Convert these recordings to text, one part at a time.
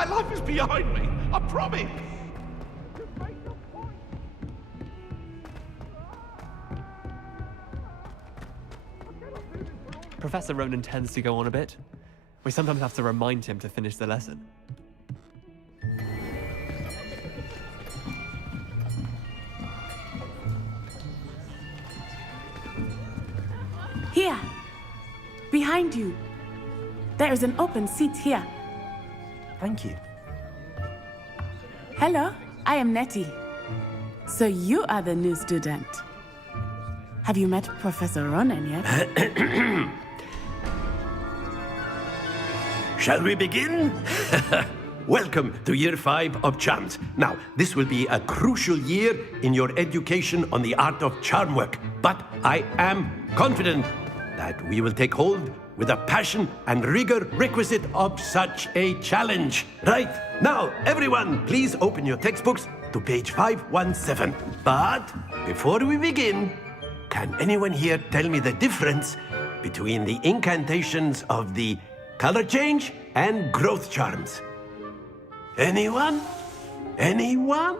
That life is behind me. I promise. Professor Ronan tends to go on a bit. We sometimes have to remind him to finish the lesson. Here, behind you. There is an open seat here. Thank you. Hello, I am Nettie. So you are the new student. Have you met Professor Ronan yet? Shall we begin? Welcome to Year 5 of Charms. Now, this will be a crucial year in your education on the art of charm work. But I am confident that we will take hold with the passion and rigor requisite of such a challenge. Right, now, everyone, please open your textbooks to page 517. But before we begin, can anyone here tell me the difference between the incantations of the color change and growth charms? Anyone? Anyone?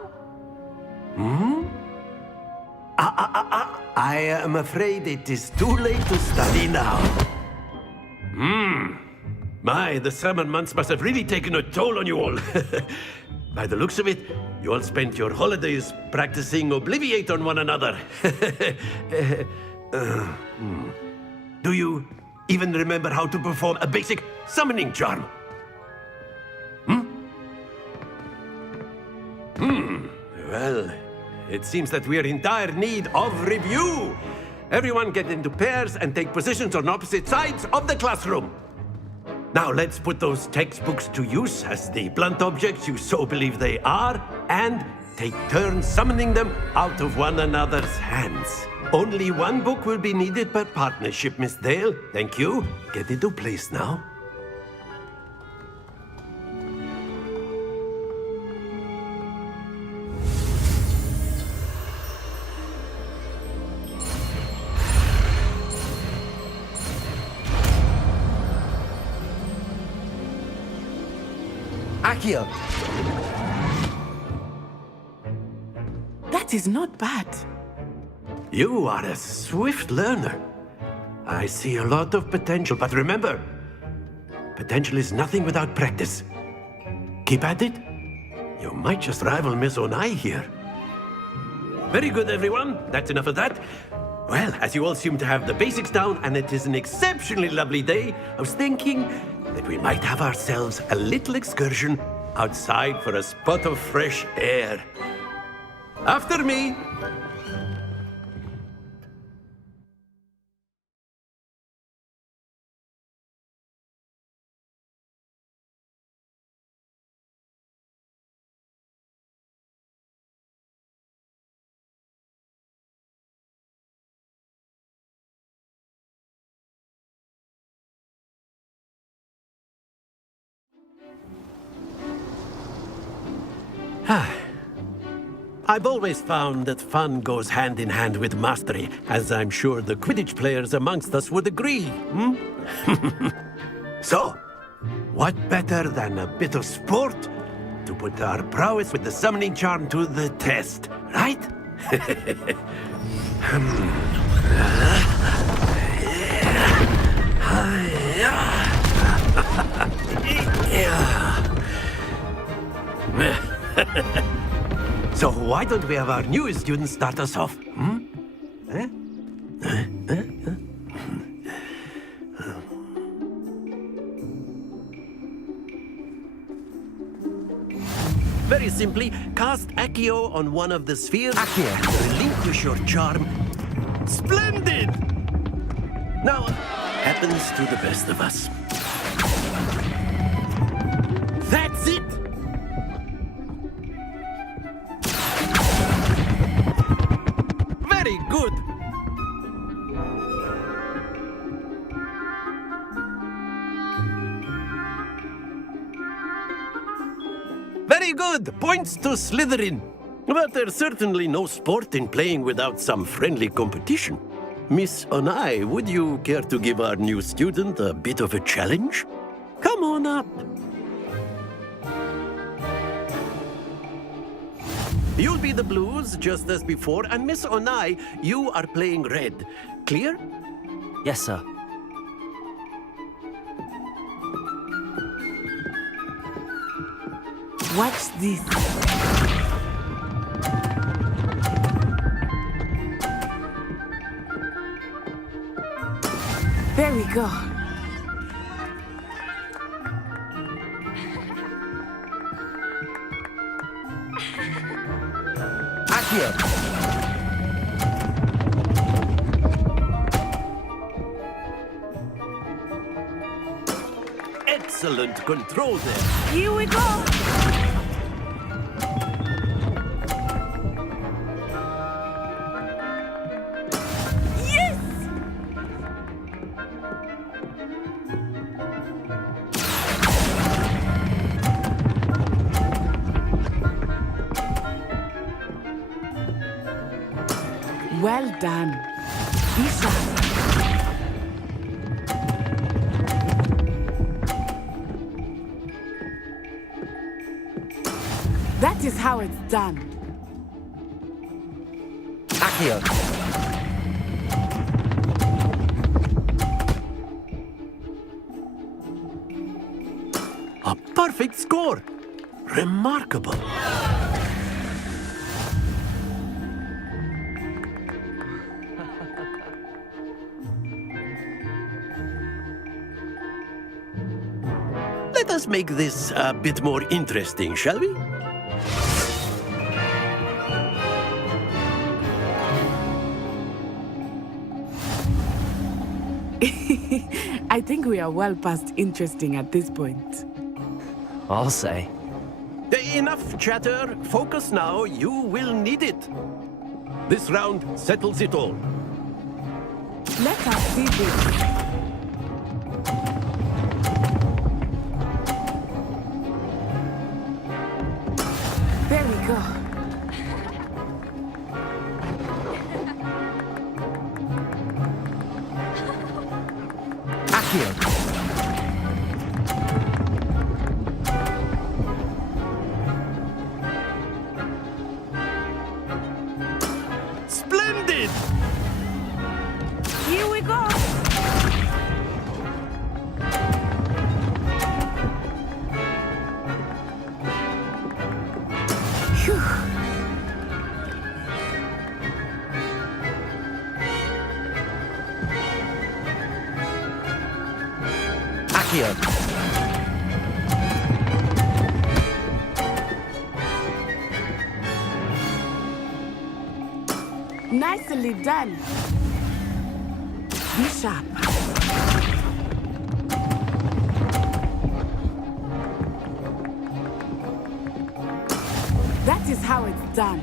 I am afraid it is too late to study now. My, the summer months must have really taken a toll on you all. By the looks of it, you all spent your holidays practicing Obliviate on one another. Do you even remember how to perform a basic summoning charm? Well, it seems that we are in dire need of review. Everyone get into pairs and take positions on opposite sides of the classroom. Now let's put those textbooks to use as the blunt objects you so believe they are, and take turns summoning them out of one another's hands. Only one book will be needed per partnership, Miss Dale. Thank you. Get into place now. Accio! That is not bad. You are a swift learner. I see a lot of potential, but remember, potential is nothing without practice. Keep at it. You might just rival Miss Onai here. Very good, everyone. That's enough of that. Well, as you all seem to have the basics down, and it is an exceptionally lovely day, I was thinking that we might have ourselves a little excursion outside for a spot of fresh air. After me. I've always found that fun goes hand in hand with mastery, as I'm sure the Quidditch players amongst us would agree. So, what better than a bit of sport to put our prowess with the summoning charm to the test, right? So why don't we have our newest student start us off? Very simply, cast Accio on one of the spheres. Accio. Relinquish your charm. Splendid! Now, happens to the best of us. That's it! Very good! Very good! Points to Slytherin. But there's certainly no sport in playing without some friendly competition. Miss Onai, would you care to give our new student a bit of a challenge? Come on up. You'll be the blues, just as before, and Miss Onai, you are playing red. Clear? Yes, sir. Watch this. There we go. Accio. Excellent control there. Here we go. Yes! Well done. Be sharp. That is how it's done. Accio. A perfect score. Remarkable. Let us make this a bit more interesting, shall we? I think we are well past interesting at this point. I'll say. Enough chatter. Focus now. You will need it. This round settles it all. Let us see this. There we go. Accio. Splendid! Here we go. Phew. Accio. Nicely done. Be sharp. That is how it's done.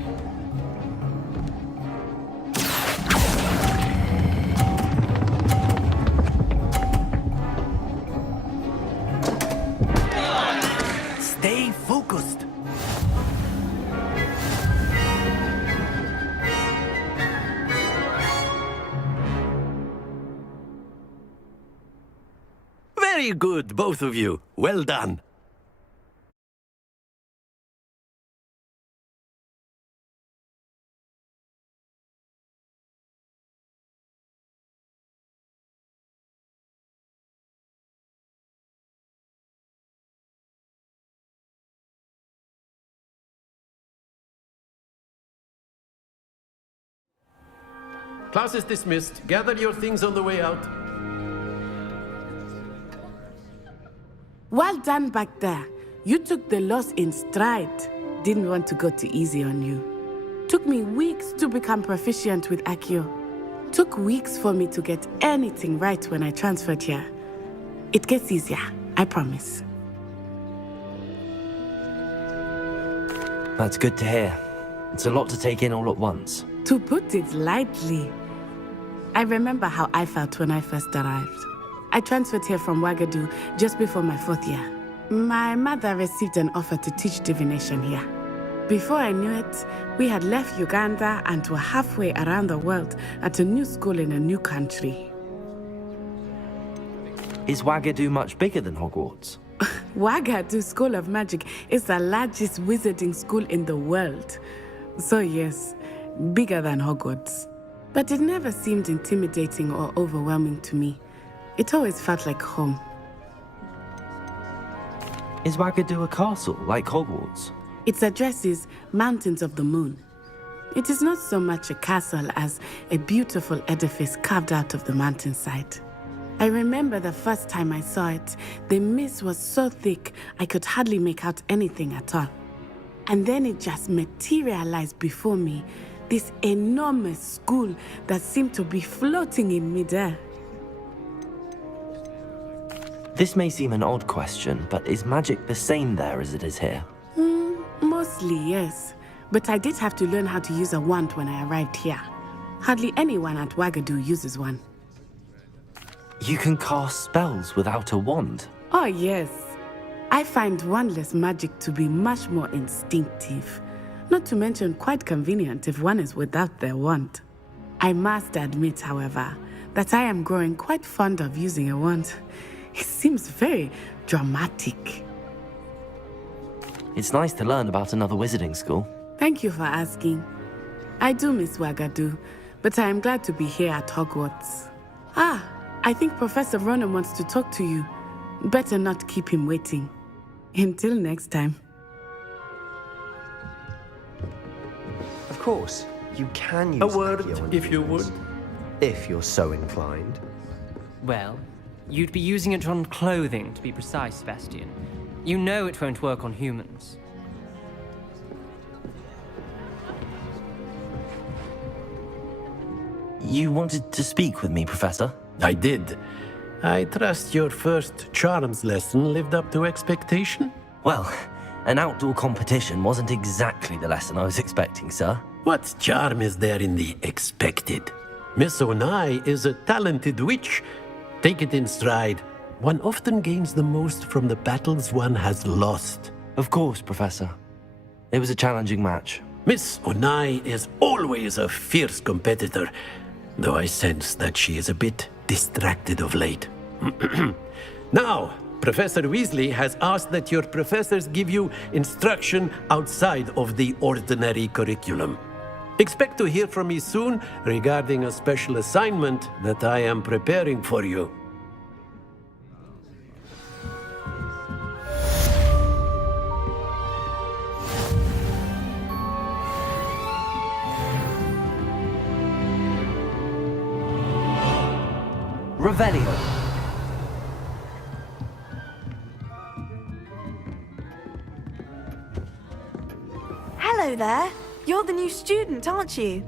Stay focused. Very good, both of you. Well done. Class is dismissed. Gather your things on the way out. Well done back there. You took the loss in stride. Didn't want to go too easy on you. Took me weeks to become proficient with Accio. Took weeks for me to get anything right when I transferred here. It gets easier, I promise. That's good to hear. It's a lot to take in all at once. To put it lightly, I remember how I felt when I first arrived. I transferred here from Ouagadougou just before my 4th year. My mother received an offer to teach divination here. Before I knew it, we had left Uganda and were halfway around the world at a new school in a new country. Is Ouagadougou much bigger than Hogwarts? Ouagadougou School of Magic is the largest wizarding school in the world. So yes, bigger than Hogwarts. But it never seemed intimidating or overwhelming to me. It always felt like home. Is Wagadu a castle like Hogwarts? Its address is Mountains of the Moon. It is not so much a castle as a beautiful edifice carved out of the mountainside. I remember the first time I saw it, the mist was so thick I could hardly make out anything at all. And then it just materialized before me, this enormous school that seemed to be floating in midair. This may seem an odd question, but is magic the same there as it is here? Mostly, yes. But I did have to learn how to use a wand when I arrived here. Hardly anyone at Wagadu uses one. You can cast spells without a wand? Oh, yes. I find wandless magic to be much more instinctive. Not to mention quite convenient if one is without their wand. I must admit, however, that I am growing quite fond of using a wand. It seems very dramatic. It's nice to learn about another wizarding school. Thank you for asking. I do miss Wagadu, but I am glad to be here at Hogwarts. I think Professor Ronan wants to talk to you. Better not keep him waiting. Until next time. Of course, you can use A word, Accio on if you humans, would. if you're so inclined. Well, you'd be using it on clothing, to be precise, Sebastian. You know it won't work on humans. You wanted to speak with me, Professor? I did. I trust your first charms lesson lived up to expectation? Well, an outdoor competition wasn't exactly the lesson I was expecting, sir. What charm is there in the expected? Miss Onai is a talented witch. Take it in stride. One often gains the most from the battles one has lost. Of course, Professor. It was a challenging match. Miss Onai is always a fierce competitor, though I sense that she is a bit distracted of late. Now, Professor Weasley has asked that your professors give you instruction outside of the ordinary curriculum. Expect to hear from me soon regarding a special assignment that I am preparing for you. Revelio. Hello there. You're the new student, aren't you?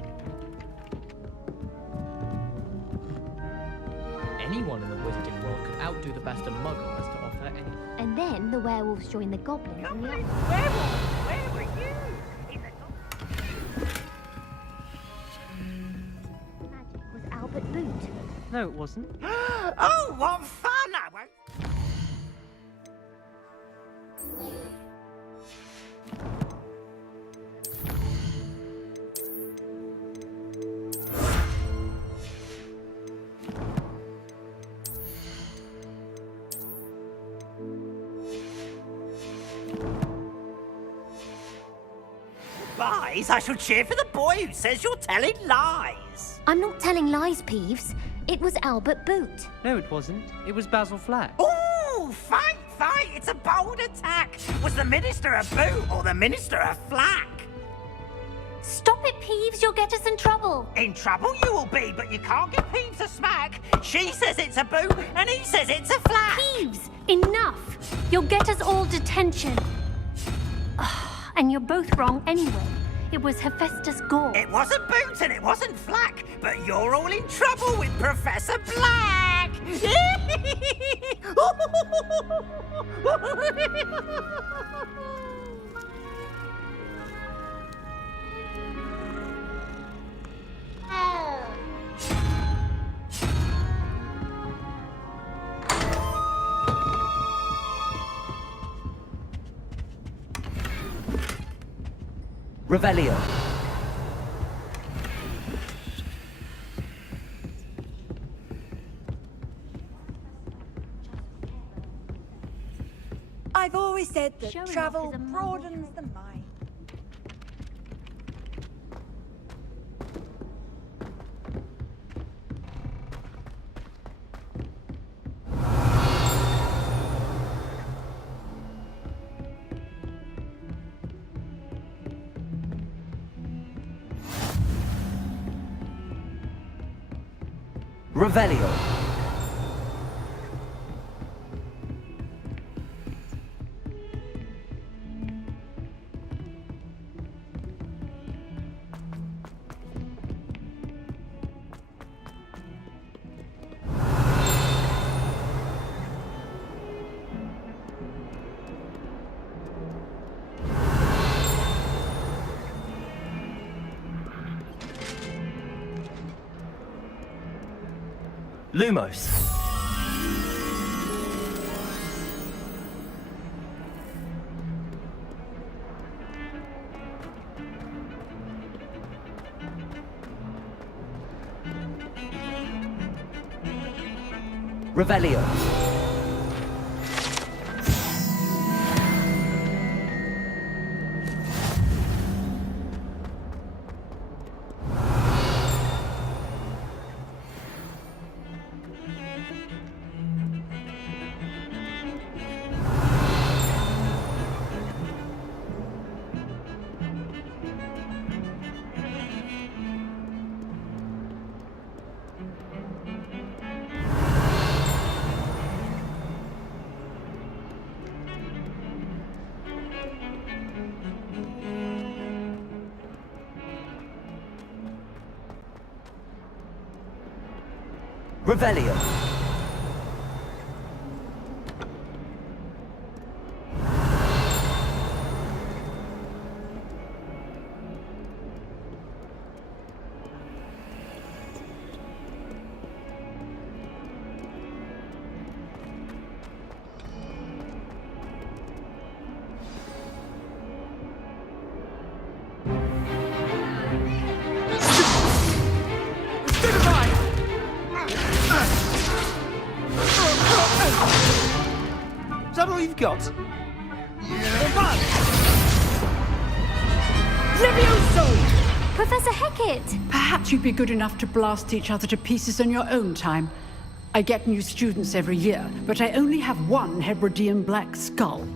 Anyone in the wizarding world could outdo the best a muggle has to offer any. And then the werewolves joined the goblins in the Where were you? magic was Albert Boot. No, it wasn't. Oh, what fun! I won't. Lies? I shall cheer for the boy who says you're telling lies. I'm not telling lies, Peeves. It was Albert Boot. No, it wasn't. It was Basil Flack. Ooh, fight, fight! It's a bold attack. Was the minister a boot or the minister a flack? Stop it, Peeves. You'll get us in trouble. In trouble you will be, but you can't give Peeves a smack. She says it's a boot, and he says it's a flack. Peeves, enough. You'll get us all detention. And you're both wrong anyway. It was Hephaestus Gore. It wasn't boot and it wasn't flack, but you're all in trouble with Professor Black. Revelio. I've always said that Showing off travel is a muggle broadens the mind. Revelio. Lumos. Revelio. Revelio. Is that all you've got? Levioso! Professor Hecat! Perhaps you'd be good enough to blast each other to pieces in your own time. I get new students every year, but I only have one Hebridean black skull.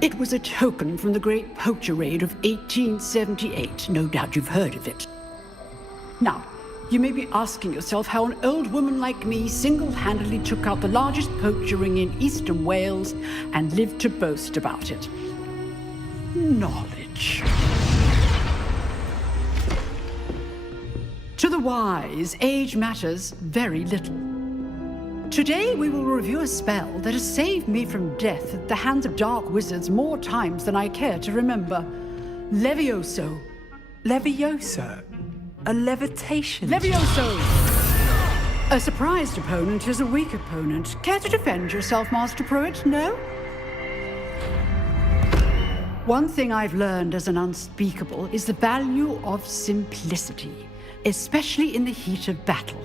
It was a token from the Great Poacher Raid of 1878. No doubt you've heard of it. Now, you may be asking yourself how an old woman like me single-handedly took out the largest poacher ring in eastern Wales and lived to boast about it. Knowledge. To the wise, age matters very little. Today we will review a spell that has saved me from death at the hands of dark wizards more times than I care to remember. Levioso. Levioso? A levitation? Levioso! A surprised opponent is a weak opponent. Care to defend yourself, Master Pruitt? No? One thing I've learned as an unspeakable is the value of simplicity, especially in the heat of battle.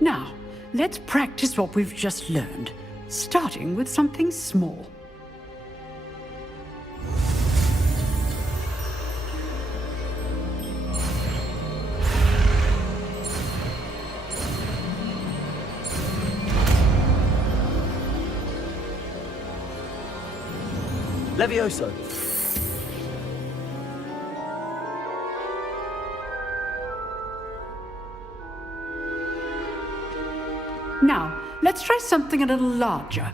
Now, let's practice what we've just learned, starting with something small. Levioso. Now, let's try something a little larger.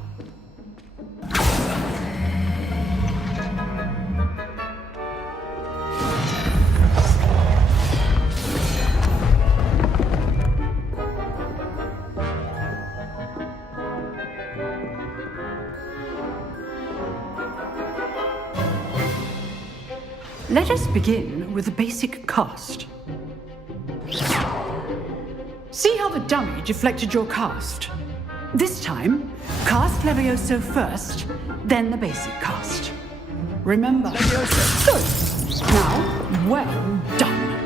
Let us begin with the basic cast. See how the dummy deflected your cast? This time, cast Levioso first, then the basic cast. Remember, Levioso. Good. Now, well done.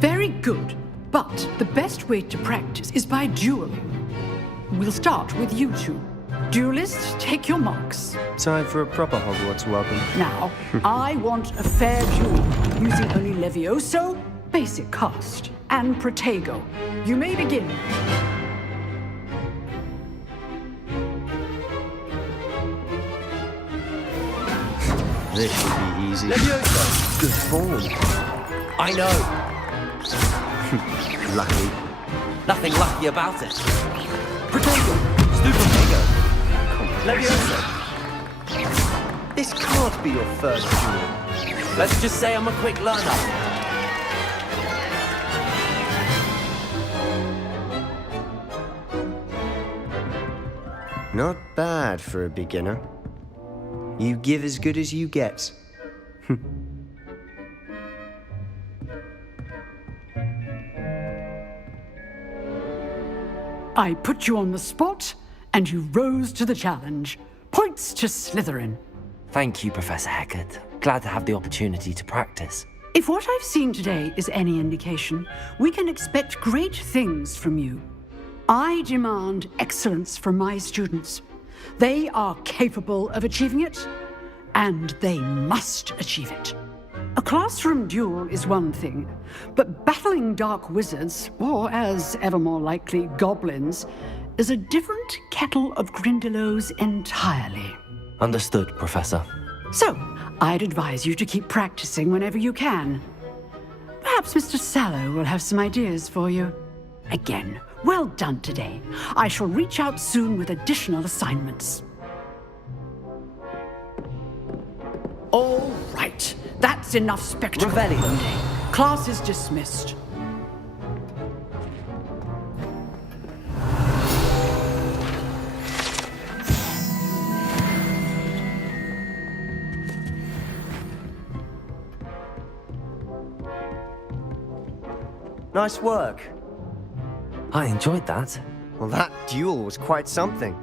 Very good, but the best way to practice is by dueling. We'll start with you two. Duelists, take your marks. Time for a proper Hogwarts welcome. Now, I want a fair duel, using only Levioso, basic cast, and Protego. You may begin. This should be easy. Levioso. Good form. I know. Lucky. Nothing lucky about it. Protego! Stupefego! Levioso! This can't be your first duel. Let's just say I'm a quick learner. Not bad for a beginner. You give as good as you get. I put you on the spot, and you rose to the challenge. Points to Slytherin. Thank you, Professor Hecat. Glad to have the opportunity to practice. If what I've seen today is any indication, we can expect great things from you. I demand excellence from my students. They are capable of achieving it, and they must achieve it. A classroom duel is one thing, but battling dark wizards, or as ever more likely, goblins, is a different kettle of Grindylows entirely. Understood, Professor. So, I'd advise you to keep practicing whenever you can. Perhaps Mr. Sallow will have some ideas for you. Again, well done today. I shall reach out soon with additional assignments. All right. That's enough spectacle. Revelio. Class is dismissed. Nice work. I enjoyed that. Well, that duel was quite something.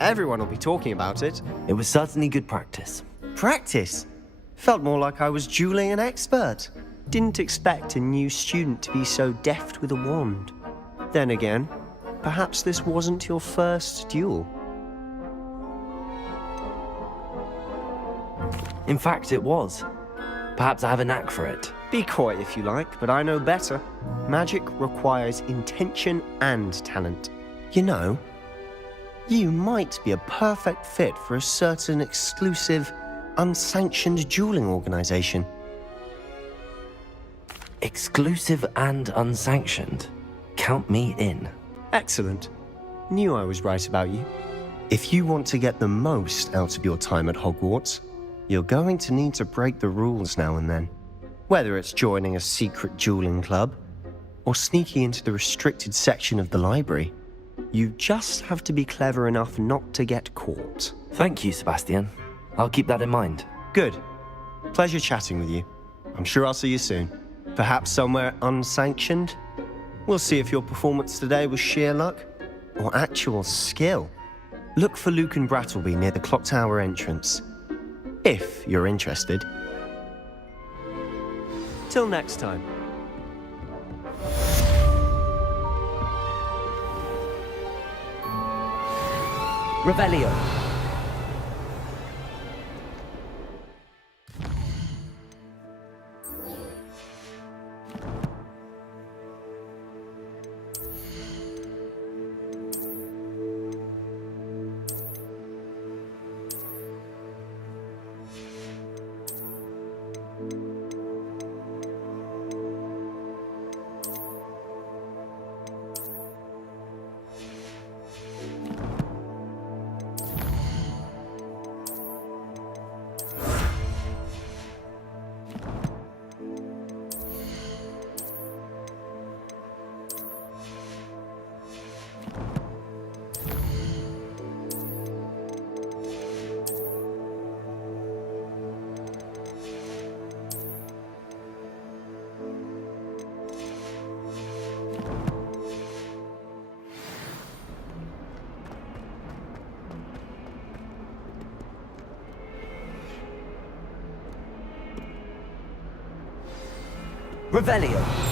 Everyone will be talking about it. It was certainly good practice. Practice? Felt more like I was dueling an expert. Didn't expect a new student to be so deft with a wand. Then again, perhaps this wasn't your first duel. In fact, it was. Perhaps I have a knack for it. Be coy if you like, but I know better. Magic requires intention and talent. You know, you might be a perfect fit for a certain exclusive, unsanctioned dueling organization. Exclusive and unsanctioned. Count me in. Excellent. Knew I was right about you. If you want to get the most out of your time at Hogwarts, you're going to need to break the rules now and then. Whether it's joining a secret dueling club, or sneaking into the restricted section of the library, you just have to be clever enough not to get caught. Thank you, Sebastian. I'll keep that in mind. Good. Pleasure chatting with you. I'm sure I'll see you soon. Perhaps somewhere unsanctioned? We'll see if your performance today was sheer luck or actual skill. Look for Luke and Brattleby near the clock tower entrance, if you're interested. Till next time. Revelio. Revelio.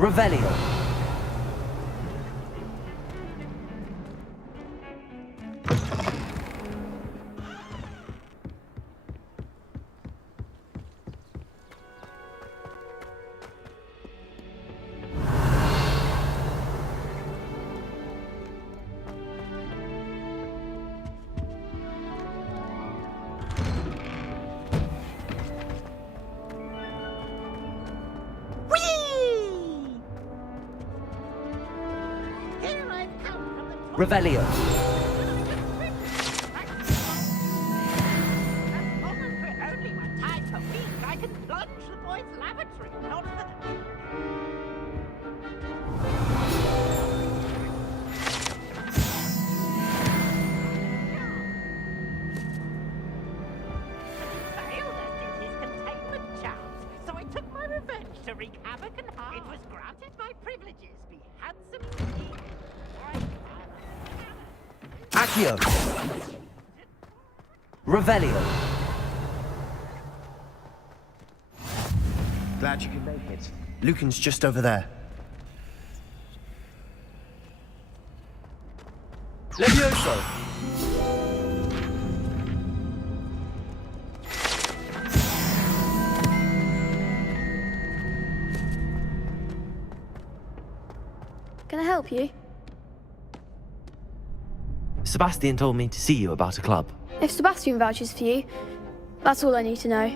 Revelio. Revelio. Only one time per week I can plunge the boys' lavatory. Not for failed us his containment charms, so I took my revenge to wreak havoc and harm. It was granted my privileges be handsome. Accio. Revelio. Glad you could make it. Lucan's just over there. Levioso. Can I help you? Sebastian told me to see you about a club. If Sebastian vouches for you, that's all I need to know.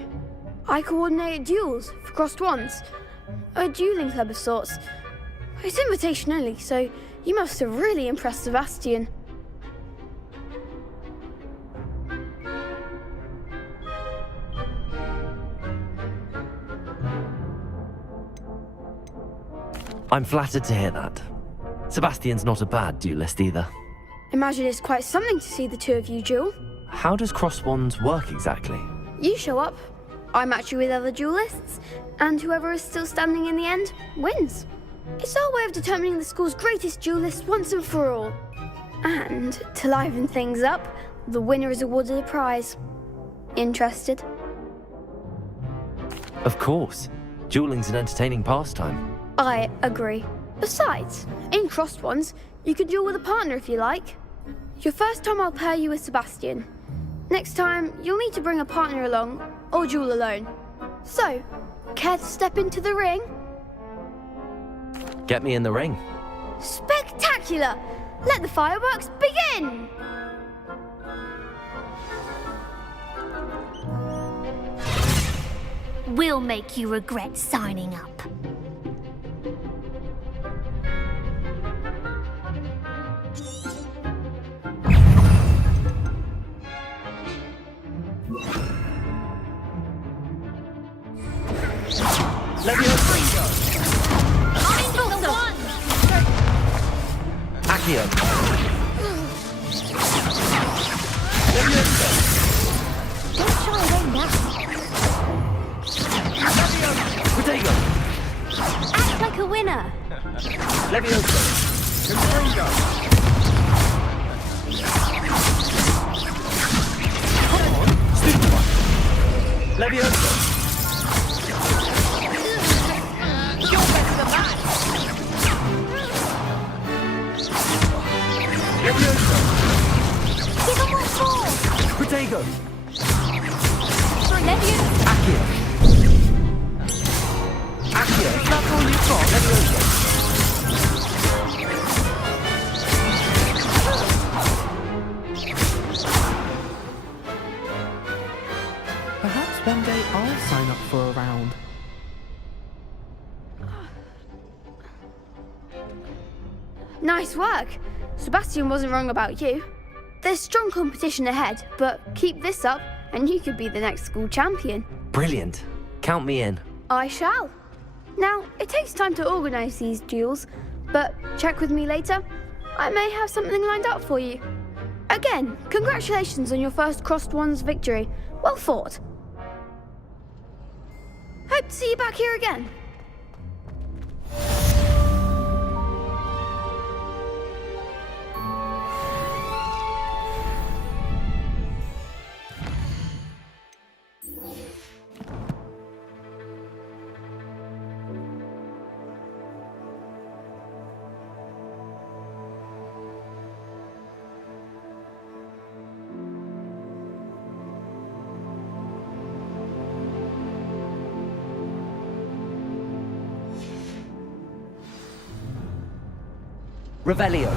I coordinate duels for crossed wands. A dueling club of sorts. It's invitation only, so you must have really impressed Sebastian. I'm flattered to hear that. Sebastian's not a bad duelist either. Imagine it's quite something to see the two of you duel. How does cross wands work exactly? You show up, I match you with other duelists, and whoever is still standing in the end wins. It's our way of determining the school's greatest duelist once and for all. And to liven things up, the winner is awarded a prize. Interested? Of course. Dueling's an entertaining pastime. I agree. Besides, in crossed ones, you can duel with a partner if you like. Your first time I'll pair you with Sebastian. Next time, you'll need to bring a partner along, or duel alone. So, care to step into the ring? Get me in the ring. Spectacular! Let the fireworks begin! We'll make you regret signing up. Accio. Don't shy away now. Protego. Act like a winner. Levioso. Come on, stupid one. Levioso. You're better than that. Levioso. Give him what for. Protego. Levioso. Accio. Accio. Is that all you've got? Levioso. Perhaps one day I'll sign up for a round. Nice work. Sebastian wasn't wrong about you. There's strong competition ahead, but keep this up and you could be the next school champion. Brilliant. Count me in. I shall. Now, it takes time to organise these duels, but check with me later. I may have something lined up for you. Again, congratulations on your first Crossed Wands victory. Well fought. Hope to see you back here again. Revelio.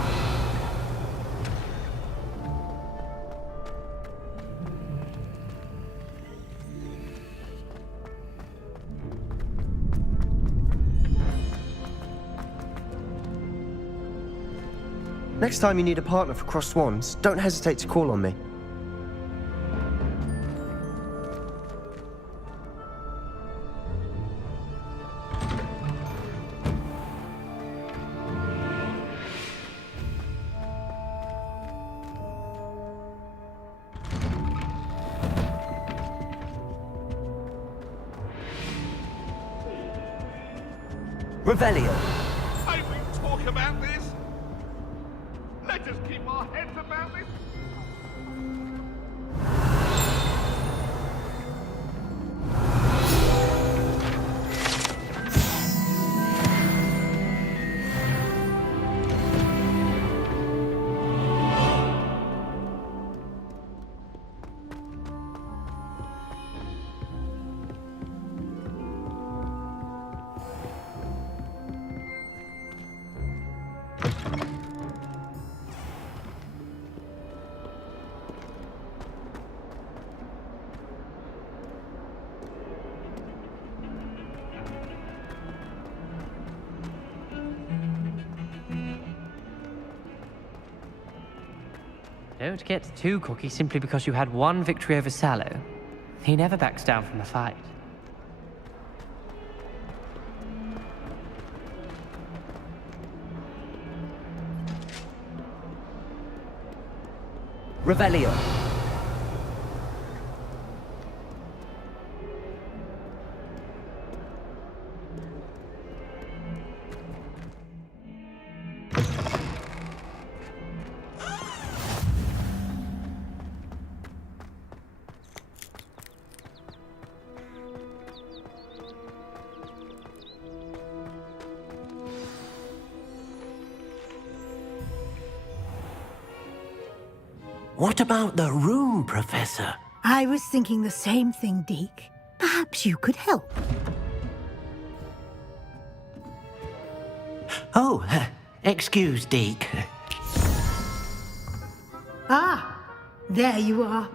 Next time you need a partner for Crossed Swans, don't hesitate to call on me. Revelio. May we talk about this? Let us keep our heads about it. Don't get too cocky simply because you had one victory over Sallow. He never backs down from a fight. Revelio. What about the room, Professor? I was thinking the same thing, Deke. Perhaps you could help. Oh, excuse, Deke. Ah, there you are.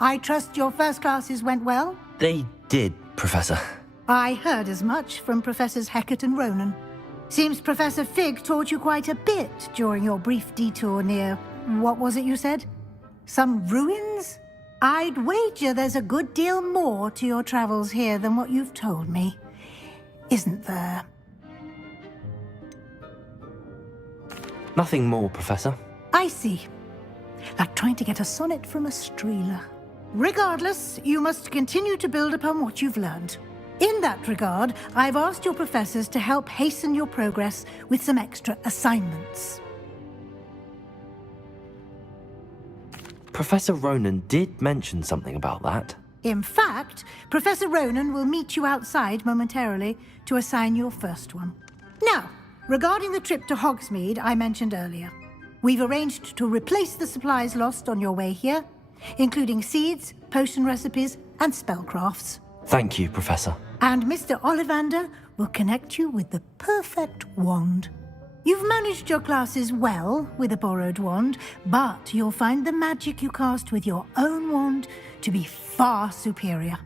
I trust your first classes went well? They did, Professor. I heard as much from Professors Hecat and Ronan. Seems Professor Fig taught you quite a bit during your brief detour near... what was it you said? Some ruins? I'd wager there's a good deal more to your travels here than what you've told me. Isn't there? Nothing more, Professor. I see. Like trying to get a sonnet from a streeler. Regardless, you must continue to build upon what you've learned. In that regard, I've asked your professors to help hasten your progress with some extra assignments. Professor Ronan did mention something about that. In fact, Professor Ronan will meet you outside momentarily to assign your first one. Now, regarding the trip to Hogsmeade I mentioned earlier, we've arranged to replace the supplies lost on your way here, including seeds, potion recipes, and spellcrafts. Thank you, Professor. And Mr. Ollivander will connect you with the perfect wand. You've managed your classes well with a borrowed wand, but you'll find the magic you cast with your own wand to be far superior.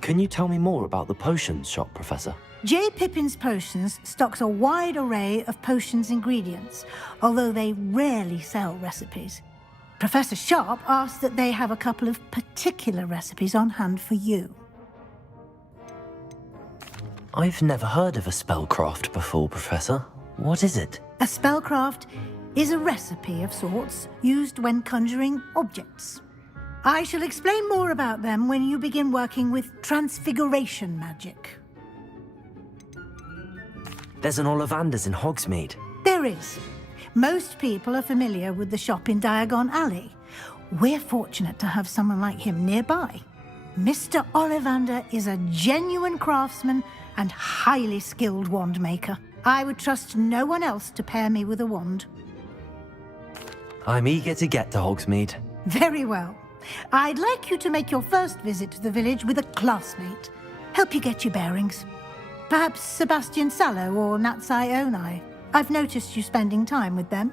Can you tell me more about the potions shop, Professor? J. Pippin's Potions stocks a wide array of potions ingredients, although they rarely sell recipes. Professor Sharp asked that they have a couple of particular recipes on hand for you. I've never heard of a spellcraft before, Professor. What is it? A spellcraft is a recipe of sorts used when conjuring objects. I shall explain more about them when you begin working with transfiguration magic. There's an Ollivander's in Hogsmeade. There is. Most people are familiar with the shop in Diagon Alley. We're fortunate to have someone like him nearby. Mr. Ollivander is a genuine craftsman and highly skilled wand maker. I would trust no one else to pair me with a wand. I'm eager to get to Hogsmeade. Very well. I'd like you to make your first visit to the village with a classmate. help you get your bearings. Perhaps Sebastian Sallow or Natsai Onai. I've noticed you spending time with them.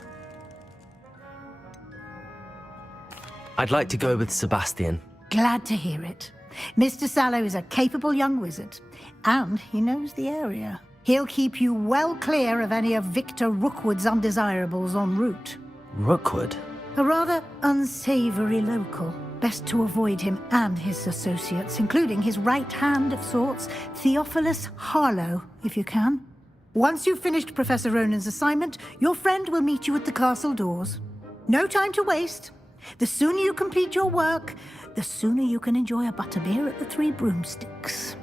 I'd like to go with Sebastian. Glad to hear it. Mr. Sallow is a capable young wizard, and he knows the area. He'll keep you well clear of any of Victor Rookwood's undesirables en route. Rookwood? A rather unsavory local. Best to avoid him and his associates, including his right hand of sorts, Theophilus Harlow, if you can. Once you've finished Professor Ronan's assignment, your friend will meet you at the castle doors. No time to waste. The sooner you complete your work, the sooner you can enjoy a butterbeer at the Three Broomsticks.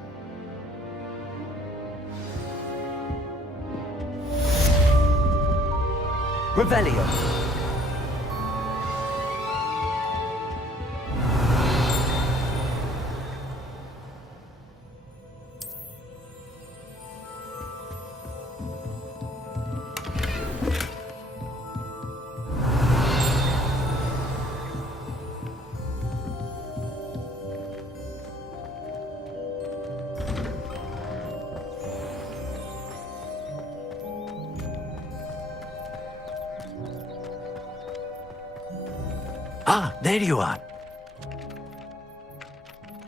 Revelio. Ah, there you are.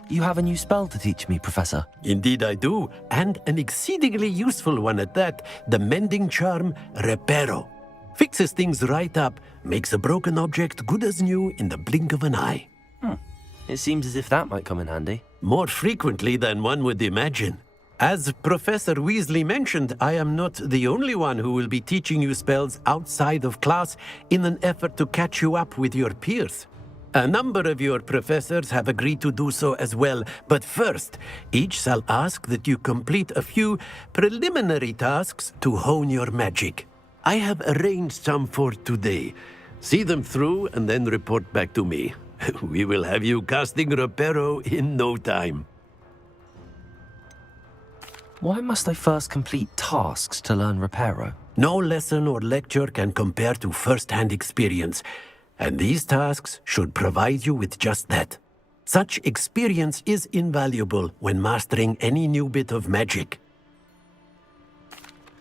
You have a new spell to teach me, Professor. Indeed I do, and an exceedingly useful one at that. The mending charm, Reparo. Fixes things right up, makes a broken object good as new in the blink of an eye. It seems as if that might come in handy. More frequently than one would imagine. As Professor Weasley mentioned, I am not the only one who will be teaching you spells outside of class in an effort to catch you up with your peers. A number of your professors have agreed to do so as well, but first, each shall ask that you complete a few preliminary tasks to hone your magic. I have arranged some for today. See them through and then report back to me. We will have you casting Reparo in no time. Why must I first complete tasks to learn Reparo? No lesson or lecture can compare to first-hand experience, and these tasks should provide you with just that. Such experience is invaluable when mastering any new bit of magic.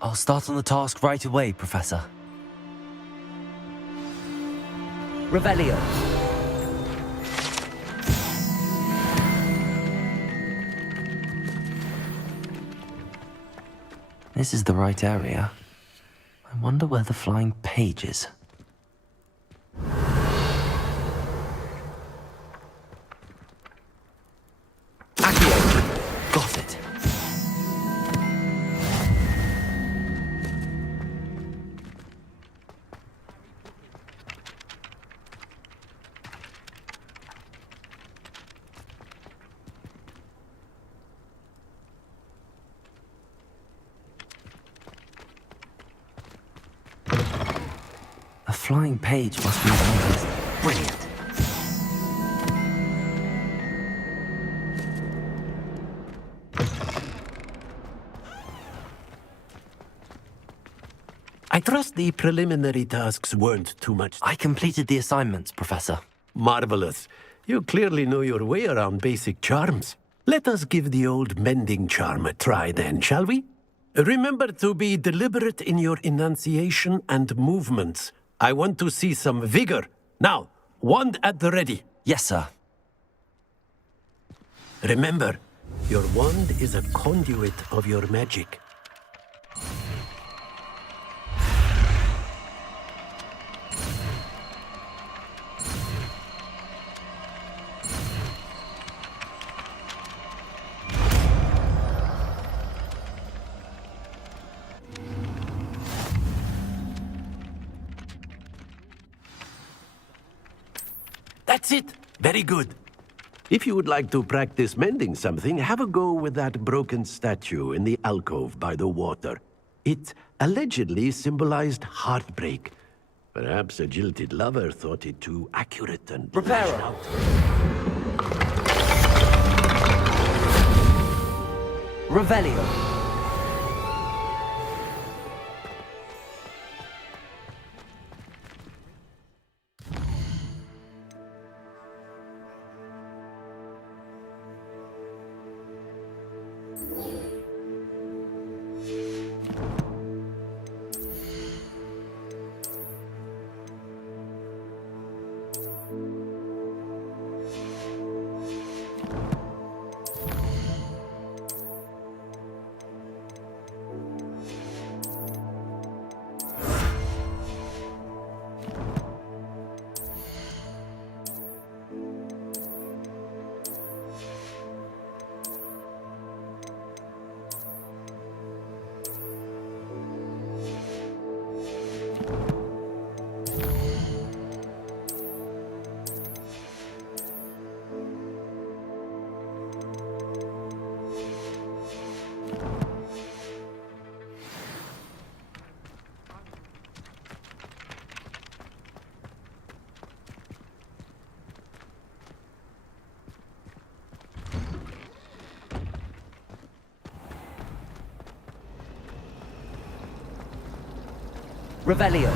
I'll start on the task right away, Professor. Revelio. This is the right area. I wonder where the flying page is. Accio! Got it. A flying page must be one of those. Brilliant. I trust the preliminary tasks weren't too much. I completed the assignments, Professor. Marvelous. You clearly know your way around basic charms. Let us give the old mending charm a try then, shall we? Remember to be deliberate in your enunciation and movements. I want to see some vigor. Now, wand at the ready. Yes, sir. Remember, your wand is a conduit of your magic. That's it. Very good. If you would like to practice mending something, have a go with that broken statue in the alcove by the water. It allegedly symbolized heartbreak. Perhaps a jilted lover thought it too accurate and... Reparo! Revelio! Revelio.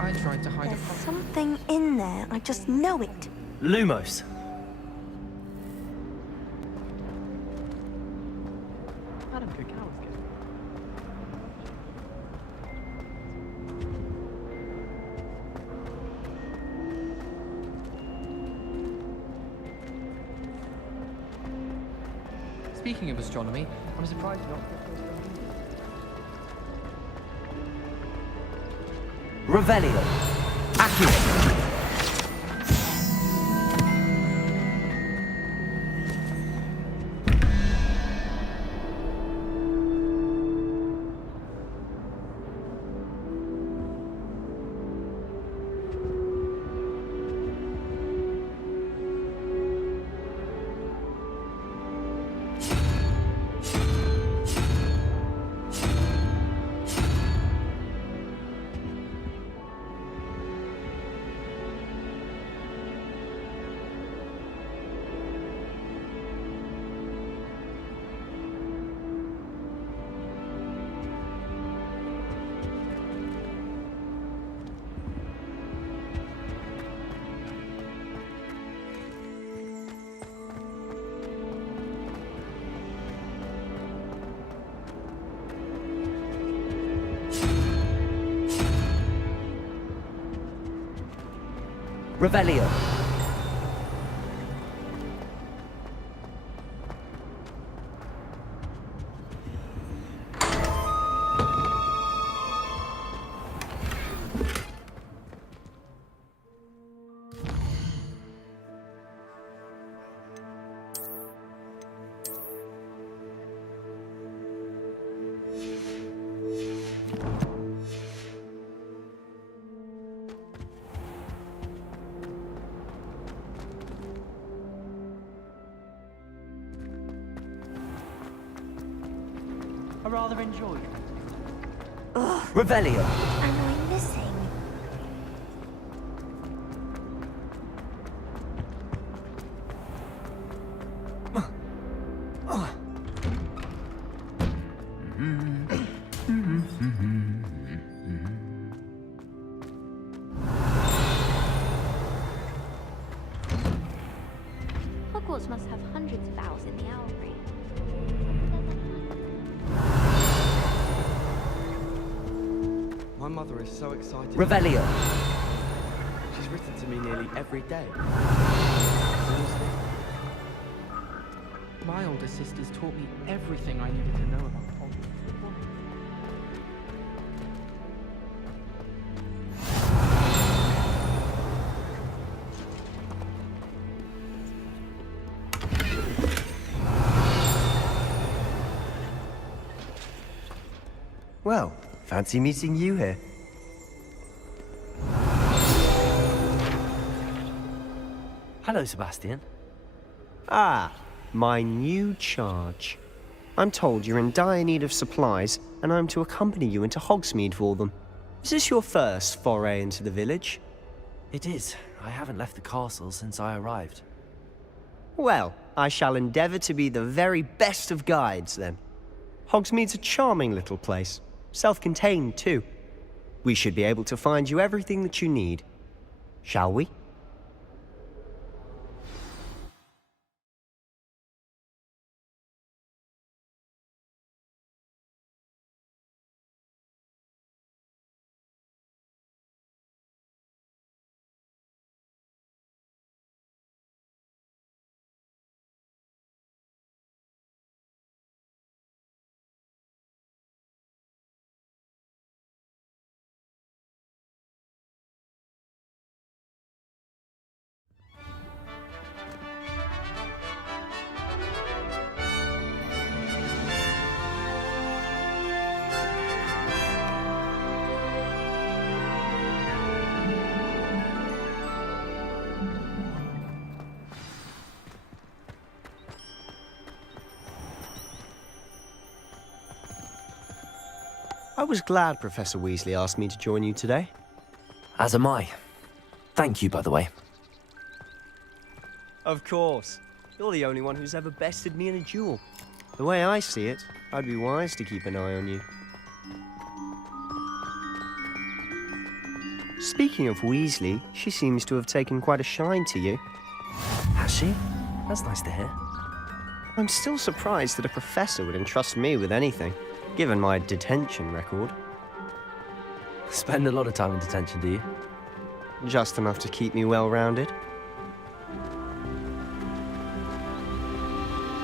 I tried to hide There's something in there. I just know it. Lumos. Madam Kukowski. Speaking of astronomy, I'm surprised not. Revelio. Accurate. Revelio. I rather enjoyed it. Ugh. Revelio. Am I missing? Hogwarts must have hundreds of owls in the owlry. My mother is so excited. Revelio. She's written to me nearly every day. My older sisters taught me everything I needed to know about Hogwarts. Well, fancy meeting you here. Hello, Sebastian. Ah, my new charge. I'm told you're in dire need of supplies, and I'm to accompany you into Hogsmeade for them. Is this your first foray into the village? It is. I haven't left the castle since I arrived. Well, I shall endeavour to be the very best of guides, then. Hogsmeade's a charming little place. Self-contained, too. We should be able to find you everything that you need. Shall we? I was glad Professor Weasley asked me to join you today. As am I. Thank you, by the way. Of course. You're the only one who's ever bested me in a duel. The way I see it, I'd be wise to keep an eye on you. Speaking of Weasley, she seems to have taken quite a shine to you. Has she? That's nice to hear. I'm still surprised that a professor would entrust me with anything, given my detention record. Spend a lot of time in detention, do you? Just enough to keep me well-rounded.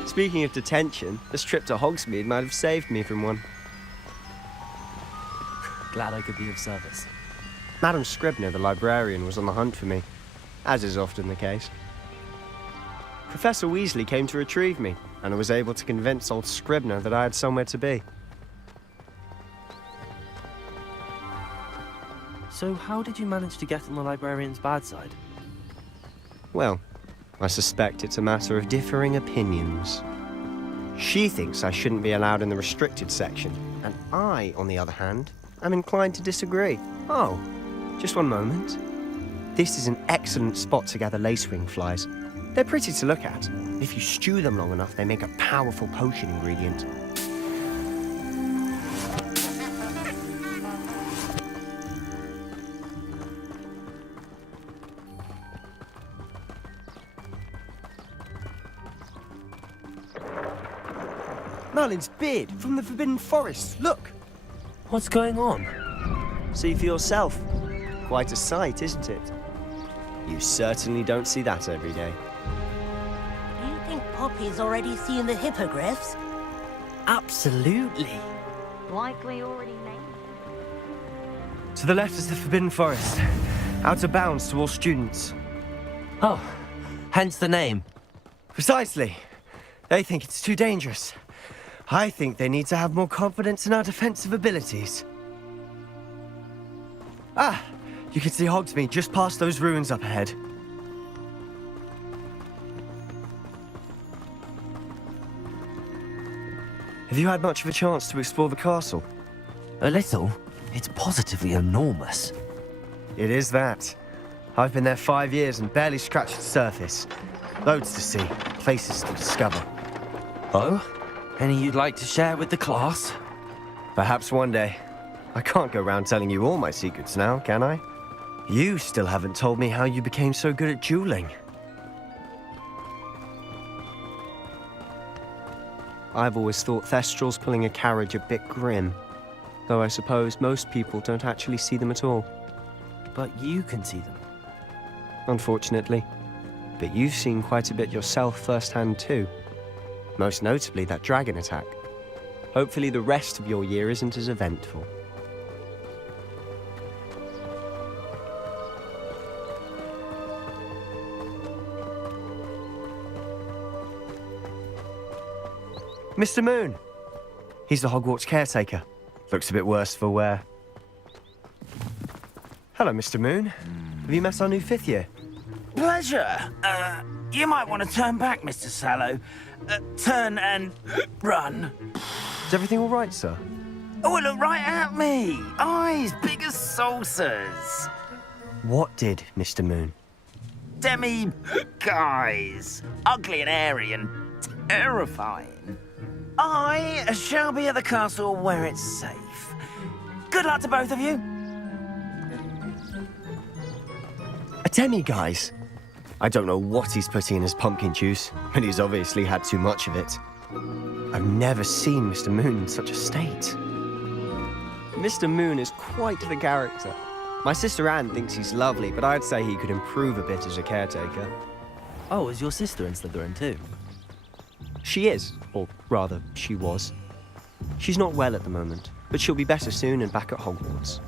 Speaking of detention, this trip to Hogsmeade might have saved me from one. Glad I could be of service. Madam Scribner, the librarian, was on the hunt for me, as is often the case. Professor Weasley came to retrieve me, and I was able to convince old Scribner that I had somewhere to be. So how did you manage to get on the librarian's bad side? Well, I suspect it's a matter of differing opinions. She thinks I shouldn't be allowed in the restricted section, and I, on the other hand, am inclined to disagree. Oh, just one moment. This is an excellent spot to gather lacewing flies. They're pretty to look at. If you stew them long enough, they make a powerful potion ingredient. Merlin's beard from the Forbidden Forest. Look! What's going on? See for yourself. Quite a sight, isn't it? You certainly don't see that every day. Do you think Poppy's already seen the hippogriffs? Absolutely. Like we already named. To the left is the Forbidden Forest. Out of bounds to all students. Oh, hence the name. Precisely. They think it's too dangerous. I think they need to have more confidence in our defensive abilities. Ah, you can see Hogsmeade just past those ruins up ahead. Have you had much of a chance to explore the castle? A little. It's positively enormous. It is that. I've been there 5 years and barely scratched the surface. Loads to see, places to discover. Oh? Any you'd like to share with the class? Perhaps one day. I can't go round telling you all my secrets now, can I? You still haven't told me how you became so good at dueling. I've always thought Thestrals pulling a carriage a bit grim, though I suppose most people don't actually see them at all. But you can see them. Unfortunately. But you've seen quite a bit yourself firsthand too. Most notably that dragon attack. Hopefully the rest of your year isn't as eventful. Mr. Moon! He's the Hogwarts caretaker. Looks a bit worse for wear. Hello, Mr. Moon. Have you met our new 5th year? Pleasure. You might want to turn back, Mr. Sallow. Turn and run. Is everything all right, sir? Oh, look right at me. Eyes big as saucers. What did, Mr. Moon? Guys. Ugly and airy and terrifying. I shall be at the castle where it's safe. Good luck to both of you. Demiguise! I don't know what he's putting in his pumpkin juice, but he's obviously had too much of it. I've never seen Mr. Moon in such a state. Mr. Moon is quite the character. My sister Anne thinks he's lovely, but I'd say he could improve a bit as a caretaker. Oh, is your sister in Slytherin too? She is, or rather, she was. She's not well at the moment, but she'll be better soon and back at Hogwarts.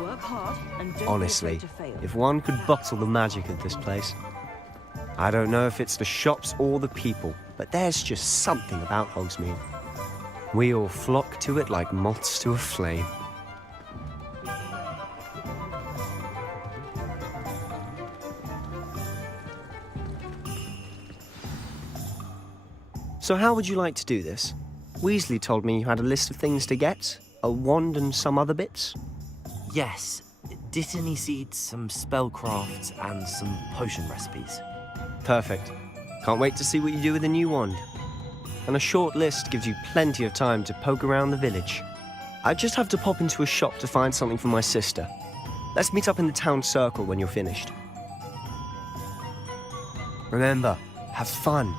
Work hard and don't Honestly, be afraid to fail. if one could bottle the magic of this place. I don't know if it's the shops or the people, but there's just something about Hogsmeade. We all flock to it like moths to a flame. So how would you like to do this? Weasley told me you had a list of things to get, a wand and some other bits. Yes. Dittany seeds, some spellcrafts, and some potion recipes. Perfect. Can't wait to see what you do with the new wand. And a short list gives you plenty of time to poke around the village. I just have to pop into a shop to find something for my sister. Let's meet up in the town circle when you're finished. Remember, have fun.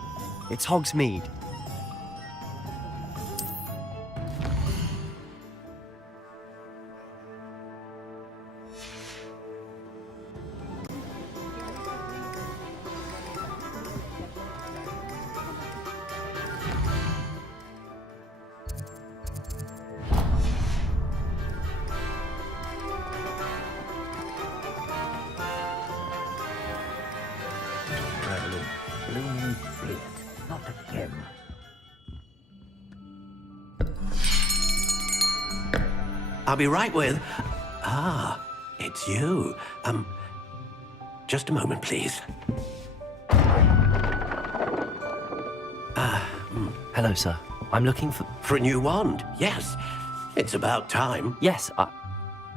It's Hogsmeade. Not again. I'll be right with... Ah, it's you. Just a moment, please. Hello, sir. I'm looking for... For a new wand, yes. It's about time. Yes,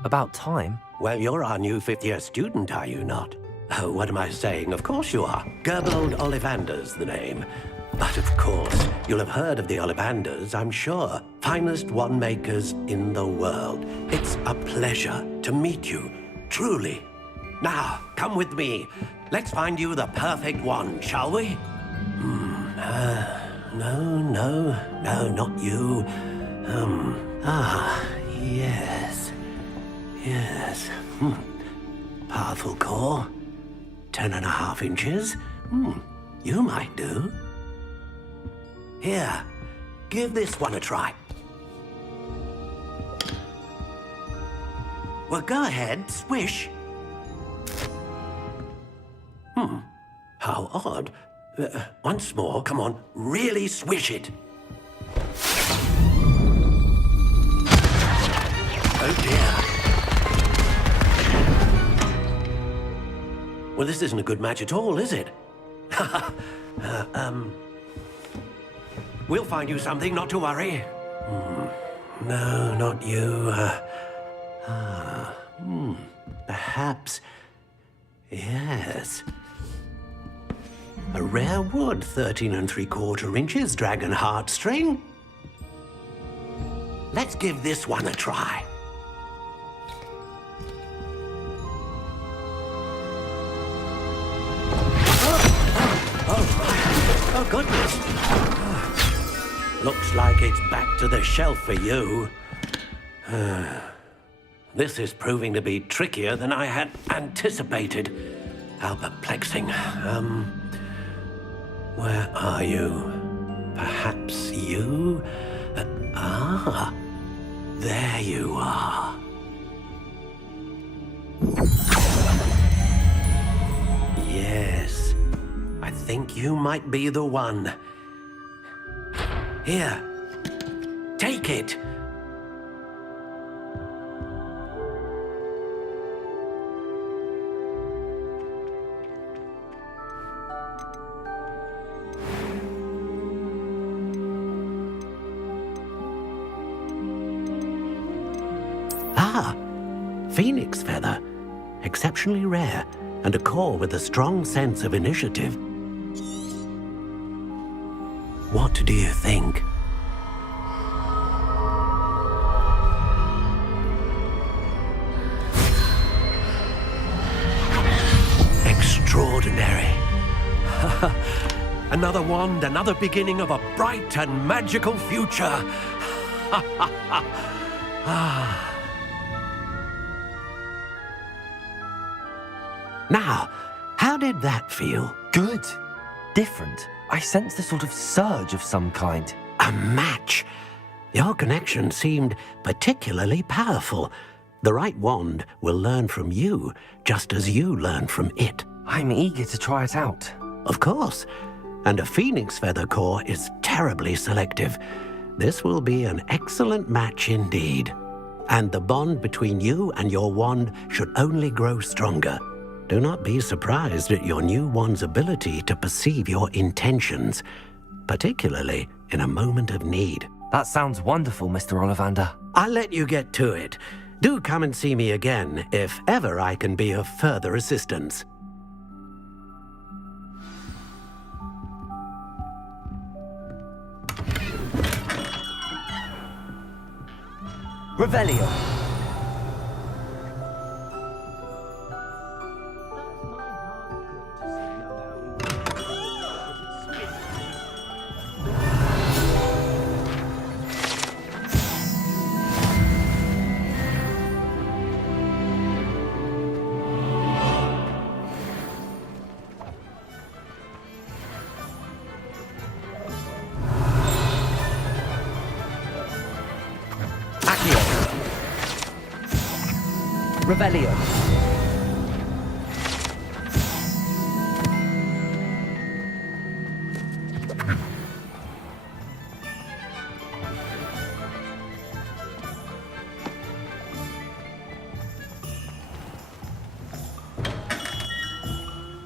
about time? Well, you're our new fifth-year student, are you not? Oh, what am I saying? Of course you are. Gerbold Ollivander's the name. But of course, you'll have heard of the Ollivanders, I'm sure. Finest wand makers in the world. It's a pleasure to meet you, truly. Now, come with me. Let's find you the perfect wand, shall we? No, not you. Yes. Powerful core. 10.5 inches. You might do. Here, give this one a try. Well, go ahead, swish. How odd. Once more, come on, really swish it. Oh dear. Well, this isn't a good match at all, is it? We'll find you something, not to worry. No, not you. Perhaps... Yes. A rare wood, 13 3/4 inches, dragon heartstring. Let's give this one a try. Oh, goodness. Looks like it's back to the shelf for you. This is proving to be trickier than I had anticipated. How perplexing. Where are you? Perhaps you? There you are. Yes, I think you might be the one. Here, take it. Phoenix feather. Exceptionally rare, and a core with a strong sense of initiative. What do you think? another wand, another beginning of a bright and magical future. Now, how did that feel? Good. Different. I sensed a sort of surge of some kind. A match. Your connection seemed particularly powerful. The right wand will learn from you, just as you learn from it. I'm eager to try it out. Of course. And a phoenix feather core is terribly selective. This will be an excellent match indeed. And the bond between you and your wand should only grow stronger. Do not be surprised at your new wand's ability to perceive your intentions, particularly in a moment of need. That sounds wonderful, Mr. Ollivander. I'll let you get to it. Do come and see me again if ever I can be of further assistance. Revelio. Revelio.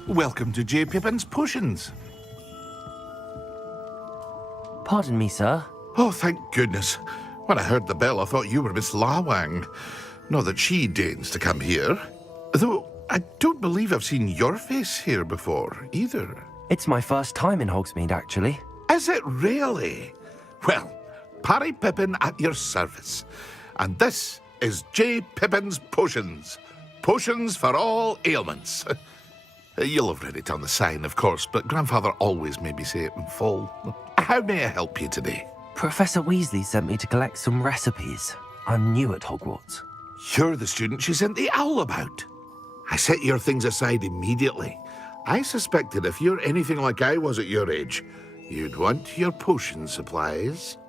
Welcome to J. Pippin's Potions. Pardon me, sir. Oh, thank goodness. When I heard the bell, I thought you were Miss Lawang. Not that she deigns to come here. Though I don't believe I've seen your face here before, either. It's my first time in Hogsmeade, actually. Is it really? Well, Parry Pippin at your service. And this is J. Pippin's Potions. Potions for all ailments. You'll have read it on the sign, of course, but Grandfather always made me say it in full. How may I help you today? Professor Weasley sent me to collect some recipes. I'm new at Hogwarts. You're the student she sent the owl about. I set your things aside immediately. I suspected if you're anything like I was at your age, you'd want your potion supplies.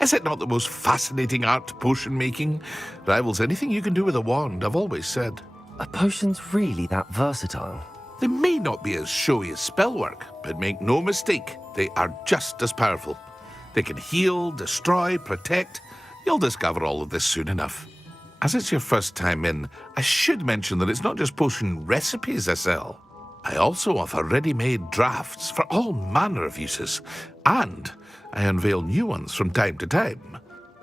Is it not the most fascinating art, potion making? Rivals anything you can do with a wand, I've always said. Are potions really that versatile? They may not be as showy as spellwork, but make no mistake, they are just as powerful. They can heal, destroy, protect. You'll discover all of this soon enough. As it's your first time in, I should mention that it's not just potion recipes I sell. I also offer ready-made drafts for all manner of uses, and I unveil new ones from time to time.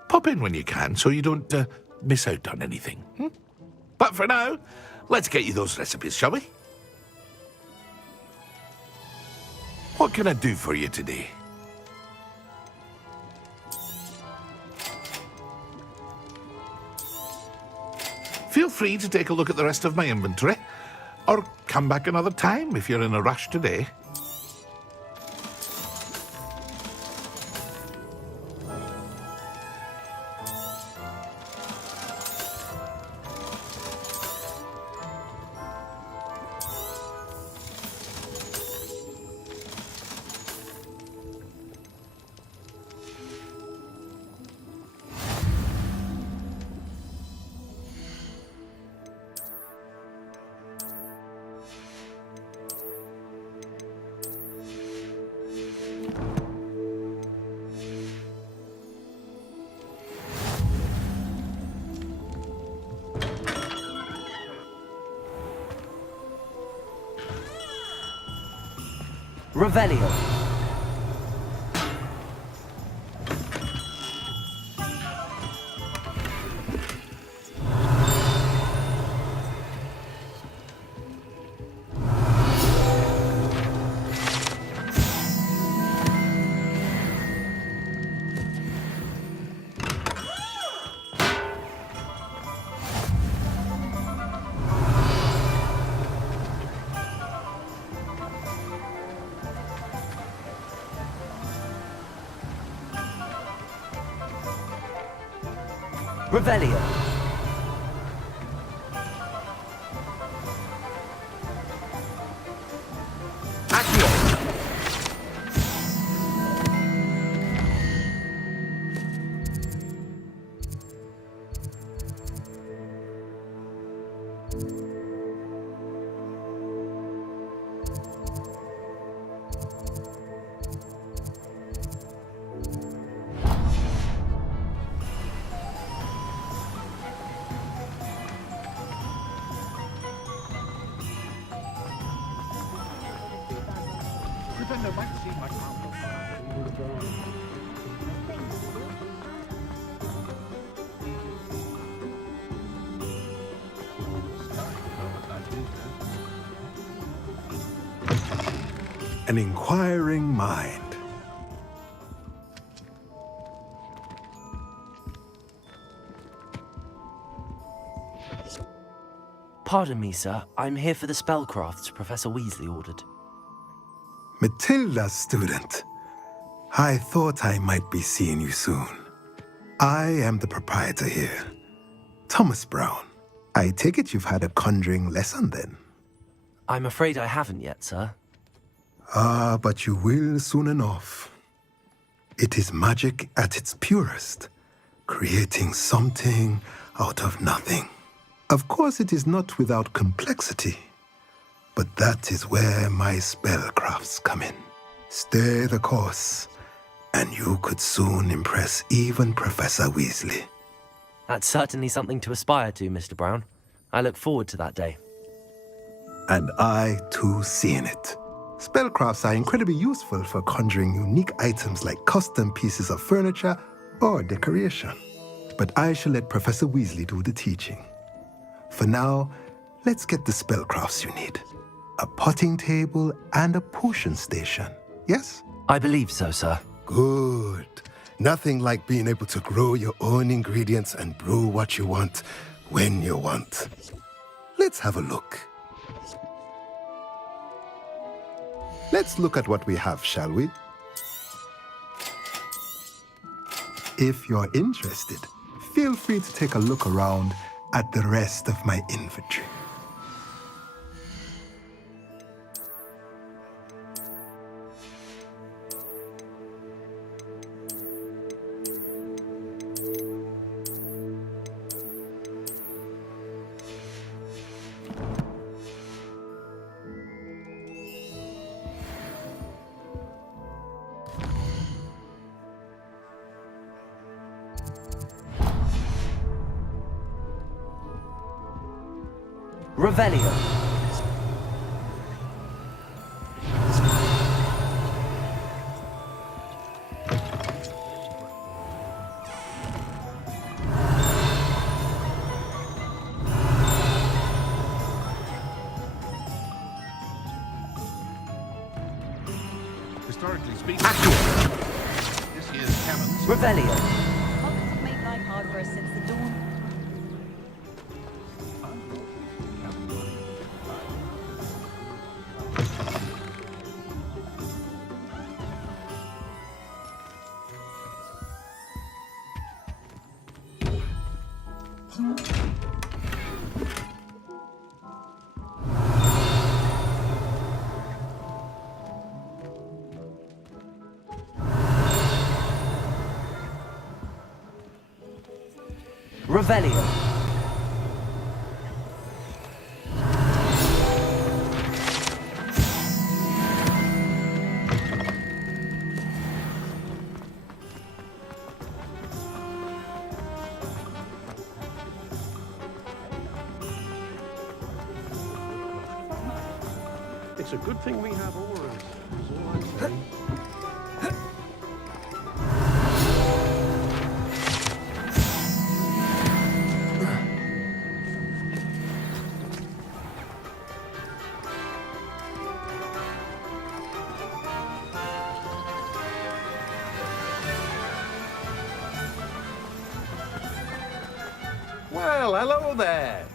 Pop in when you can so you don't miss out on anything. But for now, let's get you those recipes, shall we? What can I do for you today? Feel free to take a look at the rest of my inventory, or come back another time if you're in a rush today. Revelio. Revelio. An inquiring mind. Pardon me, sir. I'm here for the spellcrafts Professor Weasley ordered. Matilda's student. I thought I might be seeing you soon. I am the proprietor here, Thomas Brown. I take it you've had a conjuring lesson then? I'm afraid I haven't yet, sir. Ah, but you will soon enough. It is magic at its purest, creating something out of nothing. Of course, it is not without complexity, but that is where my spellcrafts come in. Stay the course, and you could soon impress even Professor Weasley. That's certainly something to aspire to, Mr. Brown. I look forward to that day. And I, too, see in it. Spellcrafts are incredibly useful for conjuring unique items like custom pieces of furniture or decoration. But I shall let Professor Weasley do the teaching. For now, let's get the spellcrafts you need. A potting table and a potion station, yes? I believe so, sir. Good. Nothing like being able to grow your own ingredients and brew what you want when you want. Let's have a look. Let's look at what we have, shall we? If you're interested, feel free to take a look around at the rest of my inventory. Revelio. Historically speaking, this year's canons. Revelio. Muggles have made life hard for us since the dawn. Revelio. It's a good thing we have oars, is all I'm saying. Well, hello there.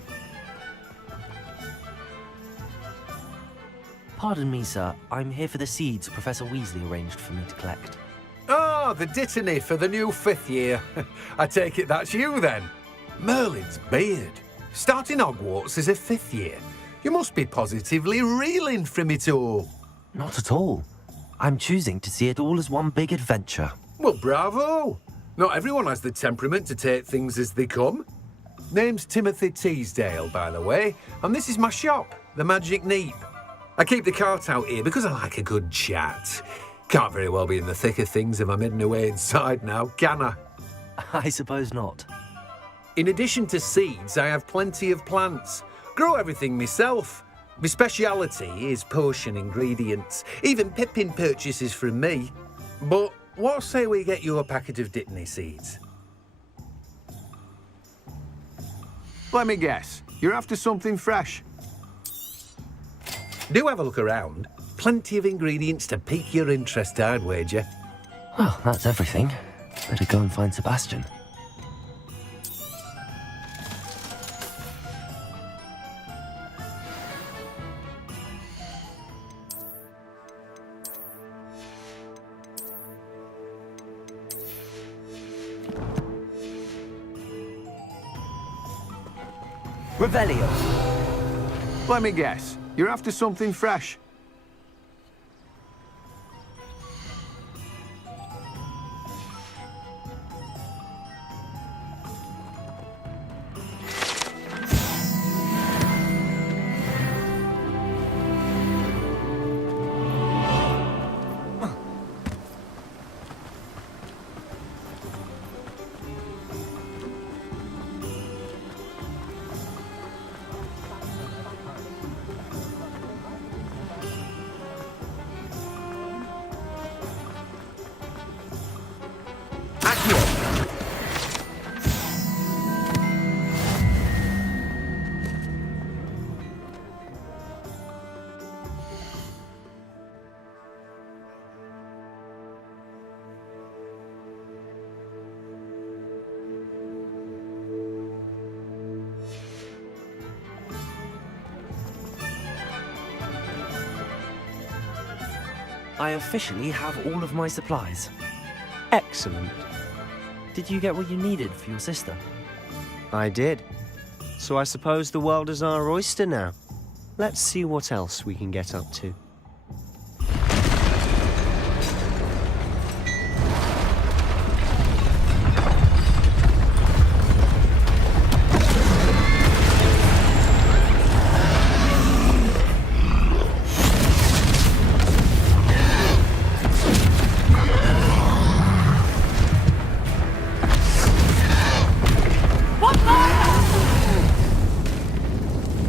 Pardon me, sir. I'm here for the seeds Professor Weasley arranged for me to collect. Oh, the dittany for the new 5th year. I take it that's you then. Merlin's beard. Starting Hogwarts as a 5th year. You must be positively reeling from it all. Not at all. I'm choosing to see it all as one big adventure. Well, bravo! Not everyone has the temperament to take things as they come. Name's Timothy Teasdale, by the way, and this is my shop, the Magic Neep. I keep the cart out here because I like a good chat. Can't very well be in the thick of things if I'm hidden away inside now, can I? I suppose not. In addition to seeds, I have plenty of plants. Grow everything myself. My speciality is potion ingredients. Even Pippin purchases from me. But what say we get you a packet of Dittany seeds? Let me guess. You're after something fresh. Do have a look around. Plenty of ingredients to pique your interest, I'd wager. Well, that's everything. Better go and find Sebastian. Revelio. Let me guess. You're after something fresh. I officially have all of my supplies. Excellent. Did you get what you needed for your sister? I did. So I suppose the world is our oyster now. Let's see what else we can get up to.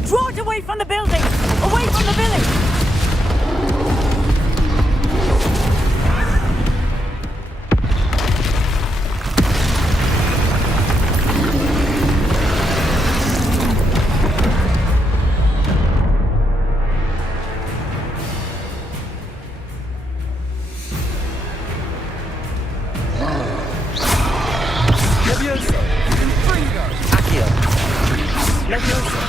Draw it away from the building! Away from the village! Levioso! Fringo! Accio! Levioso!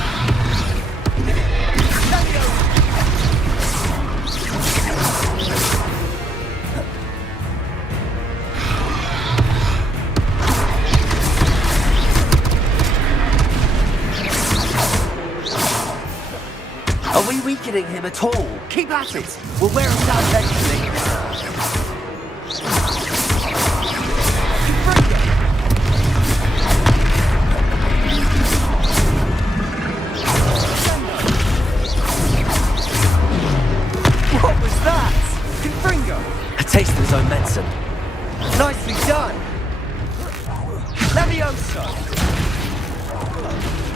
Are we weakening him at all? Keep at it! We'll wear him down eventually. What was that? Confringo! A taste of his own medicine. Nicely done! Levioso!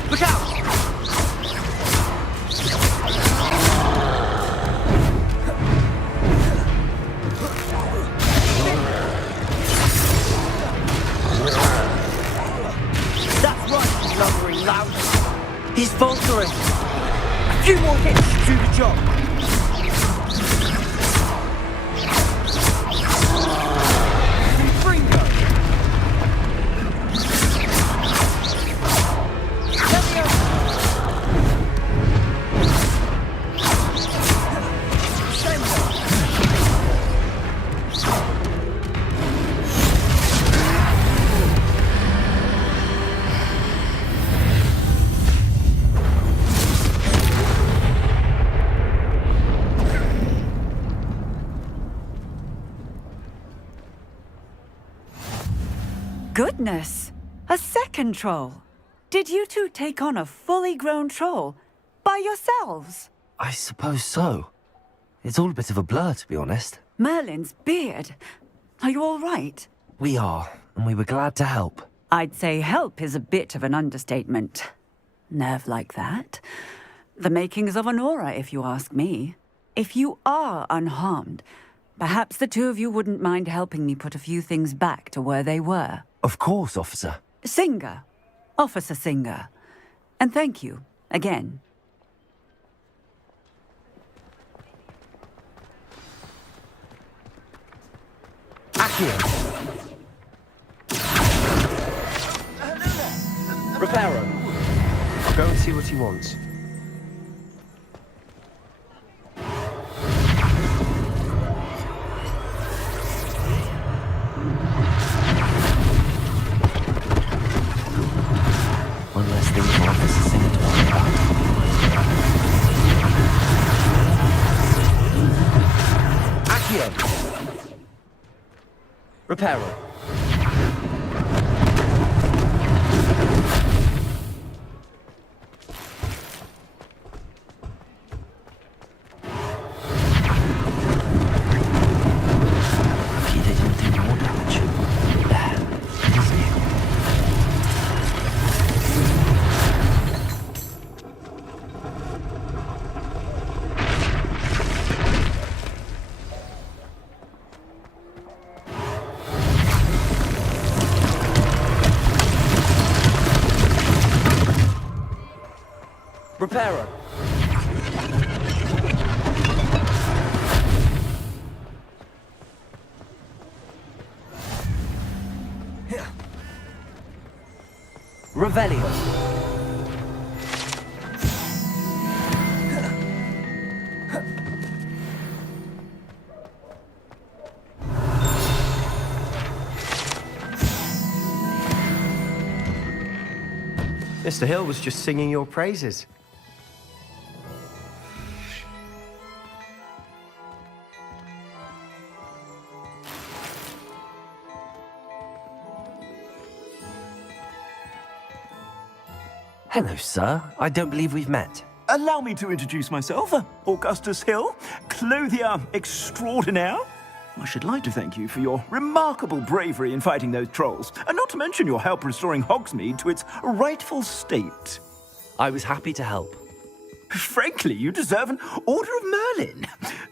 Look out! That's right, you lumbering lout. He's faltering. A few more hits to do the job. Confringo! Goodness! A second troll! Did you two take on a fully grown troll? By yourselves? I suppose so. It's all a bit of a blur, to be honest. Merlin's beard. Are you all right? We are, and we were glad to help. I'd say help is a bit of an understatement. Nerve like that. The makings of an aura, if you ask me. If you are unharmed, perhaps the two of you wouldn't mind helping me put a few things back to where they were. Of course, officer. Singer. Officer Singer. And thank you, again. Accio! Reparo. I'll go and see what he wants. One less thing for Officer Singer to worry about. Accio! Reparo. Reparo. Revelio. Mr. Hill was just singing your praises. Hello, sir. I don't believe we've met. Allow me to introduce myself, Augustus Hill, clothier extraordinaire. I should like to thank you for your remarkable bravery in fighting those trolls, and not to mention your help restoring Hogsmeade to its rightful state. I was happy to help. Frankly, you deserve an Order of Merlin.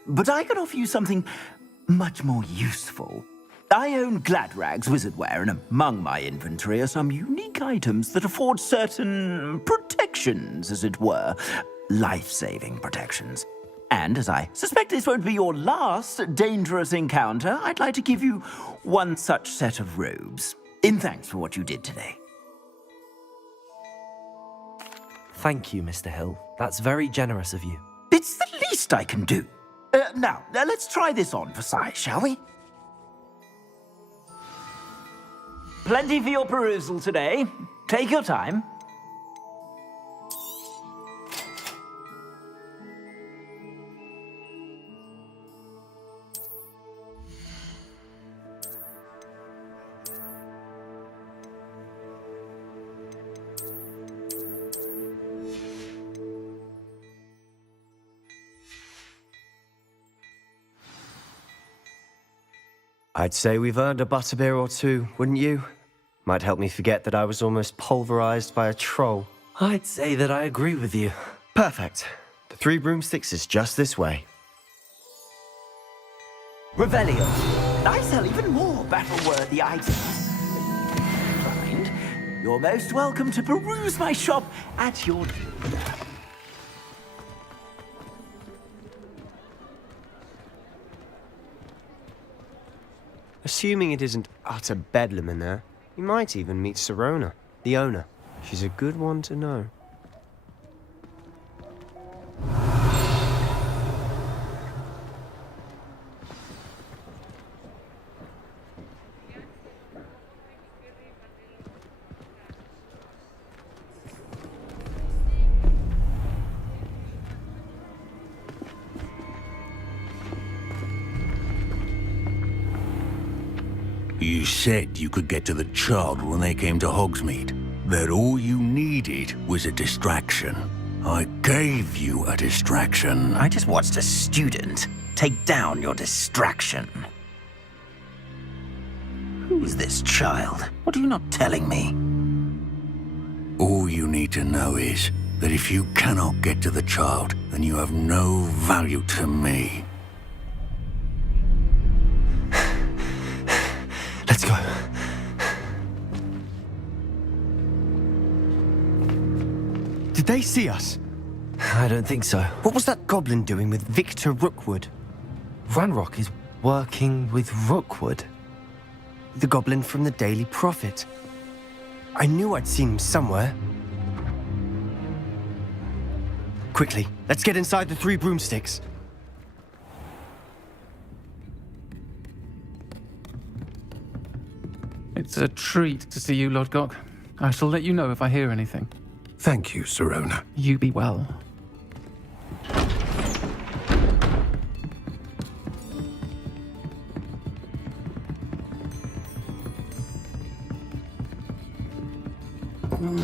But I can offer you something much more useful. I own Gladrag's wizardware, and among my inventory are some unique items that afford certain protections, as it were. Life-saving protections. And as I suspect this won't be your last dangerous encounter, I'd like to give you one such set of robes, in thanks for what you did today. Thank you, Mr. Hill. That's very generous of you. It's the least I can do. Now, let's try this on for size, shall we? Plenty for your perusal today. Take your time. I'd say we've earned a butterbeer or two, wouldn't you? Might help me forget that I was almost pulverized by a troll. I'd say that I agree with you. Perfect. The 3 broomsticks is just this way. Revelio. I sell even more battle-worthy items. Find. You're most welcome to peruse my shop at your leisure. Assuming it isn't utter bedlam in there, you might even meet Sirona, the owner. She's a good one to know. You said you could get to the child when they came to Hogsmeade. That all you needed was a distraction. I gave you a distraction. I just watched a student take down your distraction. Who's this child? What are you not telling me? All you need to know is that if you cannot get to the child, then you have no value to me. Let's go. Did they see us? I don't think so. What was that goblin doing with Victor Rookwood? Ranrock is working with Rookwood. The goblin from the Daily Prophet. I knew I'd seen him somewhere. Quickly, let's get inside the 3 broomsticks. It's a treat to see you, Lodgok. I shall let you know if I hear anything. Thank you, Sirona. You be well.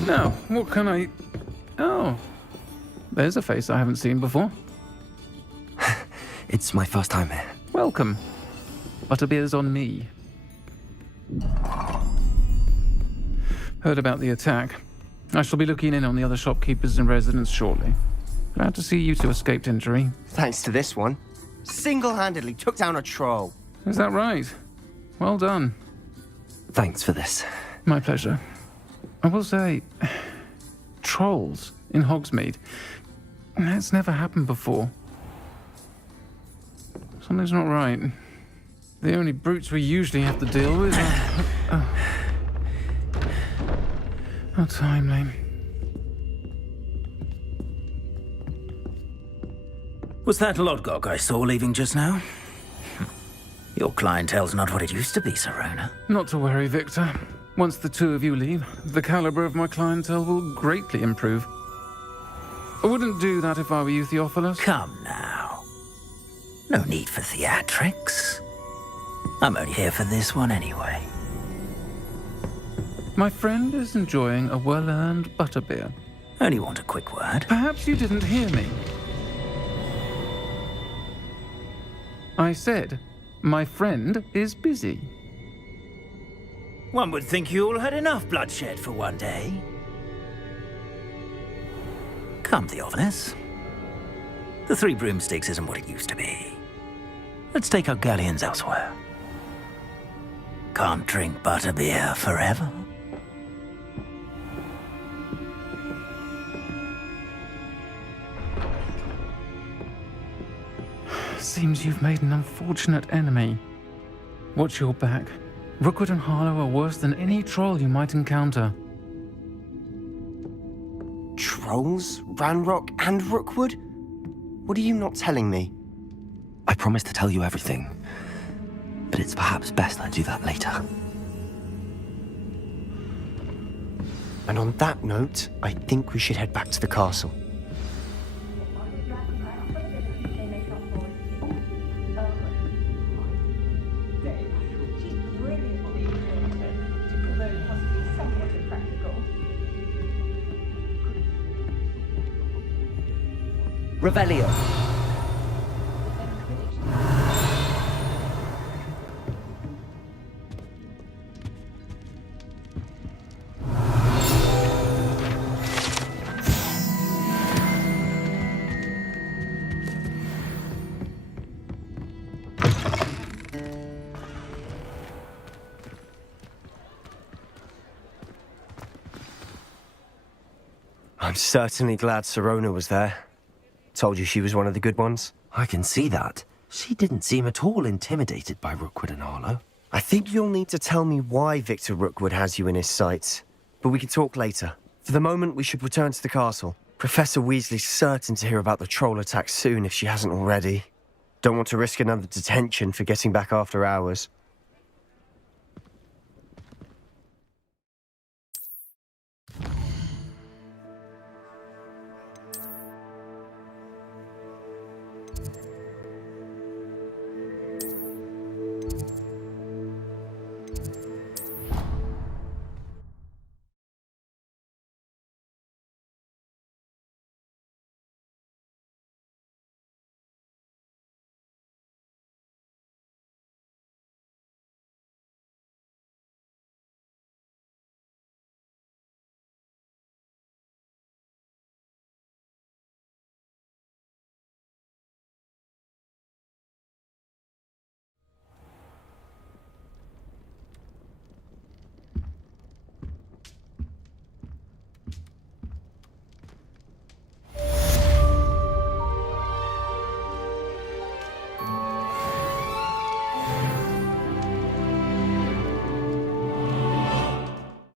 Now, what can I... Oh, there's a face I haven't seen before. It's my first time here. Welcome. Butterbeer's on me. Heard about the attack. I shall be looking in on the other shopkeepers and residents shortly. Glad to see you two escaped injury. Thanks to this one. Single-handedly took down a troll. Is that right? Well done. Thanks for this. My pleasure. I will say, trolls in Hogsmeade. That's never happened before. Something's not right. The only brutes we usually have to deal with are... How timely. Was that Lodgok I saw leaving just now? Your clientele's not what it used to be, Sirona. Not to worry, Victor. Once the 2 of you leave, the caliber of my clientele will greatly improve. I wouldn't do that if I were you, Theophilus. Come now. No need for theatrics. I'm only here for this one anyway. My friend is enjoying a well-earned butterbeer. Only want a quick word. Perhaps you didn't hear me. I said, my friend is busy. One would think you all had enough bloodshed for one day. Come, Theophilus. The 3 broomsticks isn't what it used to be. Let's take our galleons elsewhere. Can't drink butterbeer forever. Seems you've made an unfortunate enemy. Watch your back. Rookwood and Harlow are worse than any troll you might encounter. Trolls? Ranrock and Rookwood? What are you not telling me? I promised to tell you everything, but it's perhaps best I do that later. And on that note, I think we should head back to the castle. Revelio. I'm certainly glad Sirona was there. Told you she was one of the good ones. I can see that. She didn't seem at all intimidated by Rookwood and Harlow. I think you'll need to tell me why Victor Rookwood has you in his sights. But we can talk later. For the moment, we should return to the castle. Professor Weasley's certain to hear about the troll attack soon if she hasn't already. Don't want to risk another detention for getting back after hours.